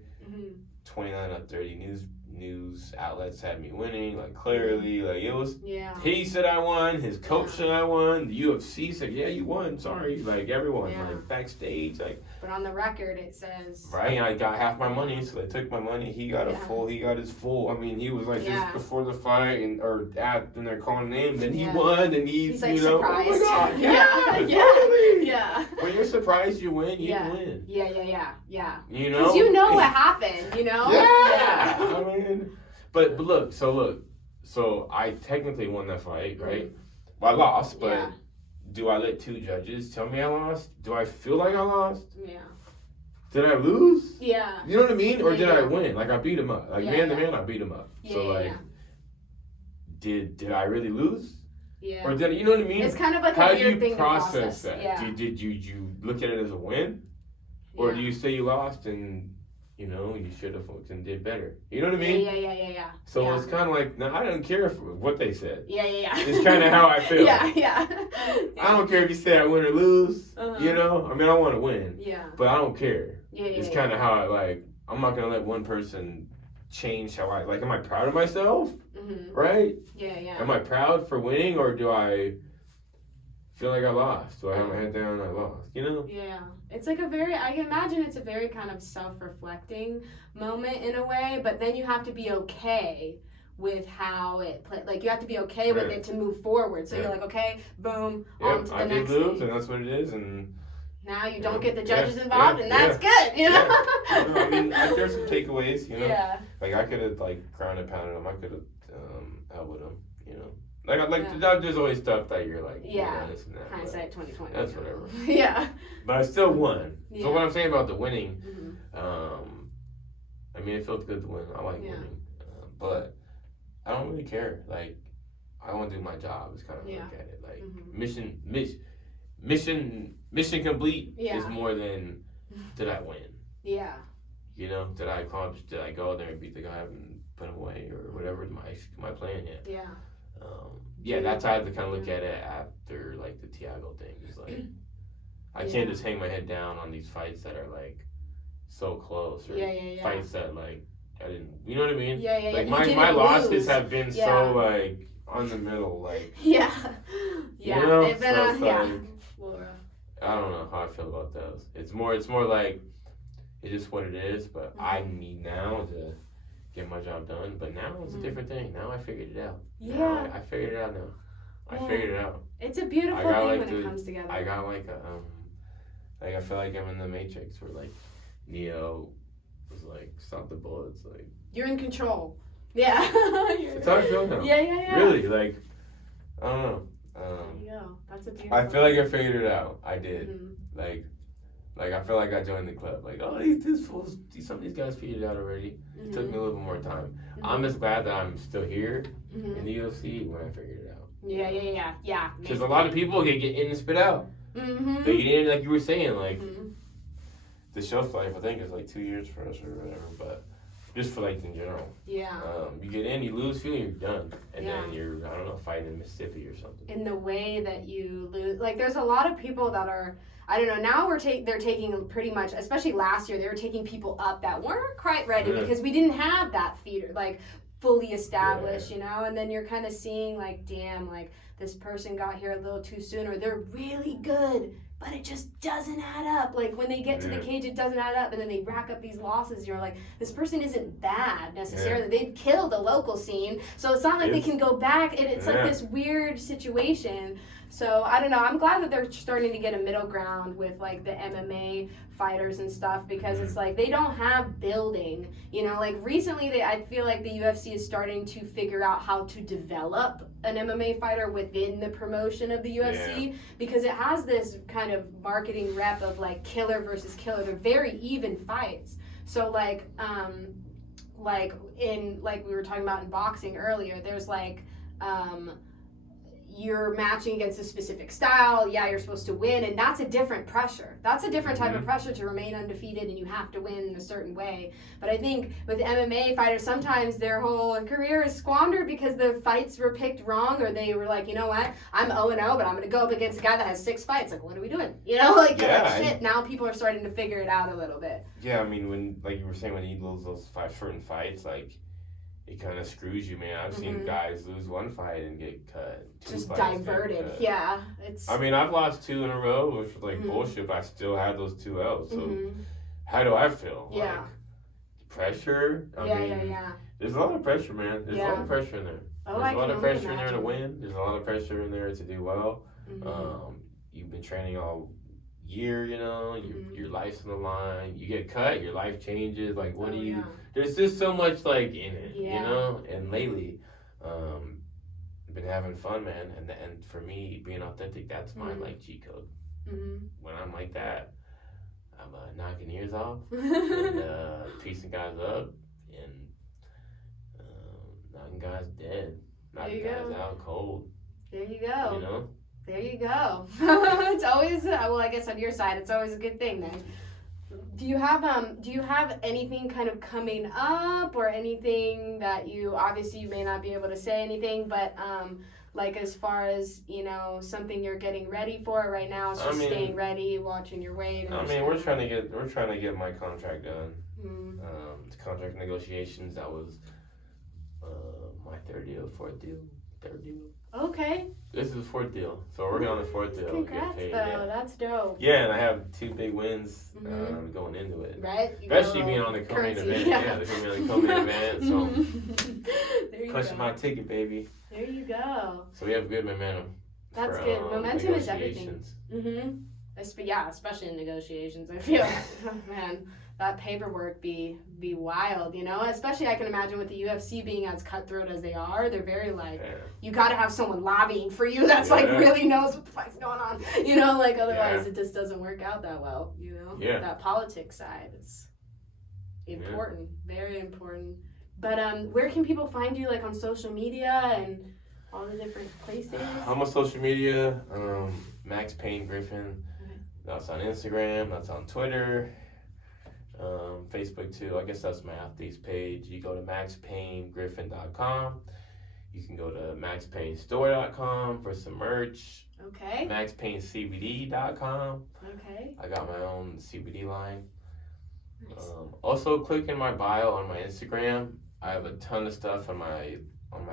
29-30 news outlets had me winning, like clearly, like it was. Yeah. He said I won. His coach said I won. The UFC said, yeah, you won. Sorry, like everyone, like backstage, like. But on the record, it says. Right, and I got half my money, so they took my money. He got he got his full. I mean, he was like just before the fight, and they're calling him, then he won, and he's like, surprised. Oh my God, yeah. When you're surprised you win, you win. Yeah. You know, because you know what happened. You know. Yeah. I mean, but look, so I technically won that fight, right? Well, I lost, but. Do I let two judges tell me I lost? Do I feel like I lost? Yeah. Did I lose? Yeah. You know what I mean? Or did I win? Like I beat him up. Like man to man, I beat him up. Yeah, so like, did I really lose? Yeah. Or did you know what I mean? It's kind of like how a weird do thing you to process that? Yeah. Did you look at it as a win, or do you say you lost and you know you should have and did better? You know what I mean? Yeah. So it's kind of like I don't care what they said. Yeah. It's kind of how I feel. Yeah. I don't care if you say I win or lose. You know, I mean I want to win. Yeah. But I don't care. Yeah. It's kind of how I like. I'm not gonna let one person change how I like. Am I proud of myself? Mm-hmm. Right? Yeah. Am I proud for winning, or do I feel like I lost? Do I have my head down and I lost? You know? Yeah. It's like I can imagine it's a very kind of self-reflecting moment in a way, but then you have to be okay with how it played. Like you have to be okay with it to move forward. So you're like, okay, boom, on to the next thing. I did lose, and that's what it is, and now you don't get the judges involved, and that's good, you know? I mean, there's some takeaways, you know? Yeah. Like, I could have, like, grounded pounded him. I could have elbowed him, you know? There's always stuff that you're like, this and that. Hindsight 2020. That's whatever. Yeah. But I still won. Yeah. So what I'm saying about the winning, I mean, it felt good to win. I like winning. But I don't really care. Like, I want to do my job. It's kind of look at it. Like, mission complete is more than did I win. Yeah. You know, did I accomplish? Did I go there and beat the guy and put him away or whatever my plan is? Yeah. That's how I have to kind of look at it after like the Tiago thing. It's like I can't just hang my head down on these fights that are like so close or fights that like I didn't. You know what I mean? Yeah. Like my losses have been so like on the middle, like yeah. You know? They've been like, I don't know how I feel about those. It's more like it is what it is, but I need now to get my job done. But now it's a different thing. Now I figured it out. Yeah. I figured it out now. I figured it out. It's a beautiful thing when it comes together. I got like I feel like I'm in the Matrix where like Neo was like stop the bullets, like you're in control. Yeah. It's how I feel now. Yeah. Really, like I don't know. There you go. That's a beautiful. I feel like I figured it out. I did. Like I feel like I joined the club. Like, oh, some of these guys figured it out already. It took me a little bit more time. I'm just glad that I'm still here in the UFC when I figured it out. Yeah. Because a lot of people get in and spit out. They get in, like you were saying, like the shelf life, I think, is like 2 years for us or whatever, but just for like in general. Yeah. You get in, you lose feeling, you're done. And then you're, I don't know, fighting in Mississippi or something. In the way that you lose, like there's a lot of people that are, I don't know, now they're taking pretty much, especially last year, they were taking people up that weren't quite ready because we didn't have that feeder, like fully established, you know? And then you're kind of seeing like, damn, like this person got here a little too soon or they're really good, but it just doesn't add up. Like when they get to the cage, it doesn't add up, and then they rack up these losses. You're like, this person isn't bad necessarily. They've killed the local scene, so it's not like they can go back. And it's like this weird situation. So I don't know. I'm glad that they're starting to get a middle ground with like the MMA fighters and stuff because it's like they don't have building. You know, like recently I feel like the UFC is starting to figure out how to develop an MMA fighter within the promotion of the UFC because it has this kind of marketing rep of like killer versus killer. They're very even fights. So like we were talking about in boxing earlier, there's like you're matching against a specific style, you're supposed to win, and that's a different pressure. That's a different type of pressure to remain undefeated and you have to win in a certain way. But I think with MMA fighters, sometimes their whole career is squandered because the fights were picked wrong or they were like, you know what, I'm 0-0, but I'm going to go up against a guy that has 6 fights. Like, what are we doing? You know, like, shit, now people are starting to figure it out a little bit. Yeah, I mean, when, like you were saying, when you lose those 5 certain fights, like, it kind of screws you, man. I've seen guys lose one fight and get cut. Just diverted. Yeah, it's. I mean, I've lost 2 in a row, which was like bullshit, but I still had those 2 L's. So how do I feel? Yeah. Like, pressure? I mean, there's a lot of pressure, man. There's a lot of pressure in there. Oh, There's a lot of pressure in there to win. There's a lot of pressure in there to do well. You've been training all year, you know, your life's on the line. You get cut, your life changes. Like, what do you? There's just so much like in it, you know. And lately, been having fun, man. And for me, being authentic, that's my like cheat code. When I'm like that, I'm knocking ears off and piecing guys up and knocking guys dead, knocking guys out cold. There you go. You know. There you go. It's always well, I guess on your side, it's always a good thing then. Do you have anything kind of coming up, or anything that you may not be able to say anything, but like as far as, you know, something you're getting ready for right now, so staying ready, watching your weight. I mean, we're trying to get my contract done. Contract negotiations. That was my third deal. Okay. This is the 4th deal, so we're working on the 4th deal. Congrats, though. Yeah. That's dope. Yeah, and I have 2 big wins going into it. Right. Especially being on the co-main event. Yeah, they're going to be on the co-main event, so punching my ticket, baby. There you go. So we have good momentum. That's good. Momentum is everything. Yeah, especially in negotiations. I feel, man, that paperwork be wild, you know? Especially I can imagine with the UFC being as cutthroat as they are, they're very like, you got to have someone lobbying for you that's like really knows what the fuck's going on, you know? Like otherwise it just doesn't work out that well, you know? Yeah. That politics side is important, very important. But where can people find you, like on social media and all the different places? I'm on social media, Max Pain Griffin. That's on Instagram, that's on Twitter. Facebook too. I guess that's my athletes page. You go to maxpaingriffin.com. You can go to maxpainstore.com for some merch. Okay. maxpaincbd.com. Okay. I got my own CBD line. Nice. Also, click in my bio on my Instagram. I have a ton of stuff on my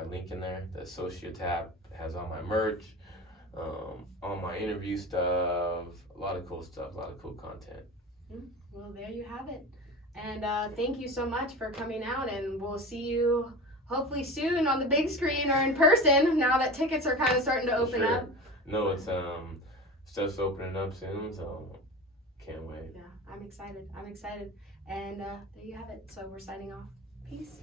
link in there. The Associate tab has all my merch, all my interview stuff, a lot of cool stuff, a lot of cool content. Well, there you have it. And thank you so much for coming out, and we'll see you hopefully soon on the big screen or in person now that tickets are kind of starting to open up. No, it's stuff's opening up soon, so can't wait. Yeah, I'm excited. And there you have it. So we're signing off. Peace.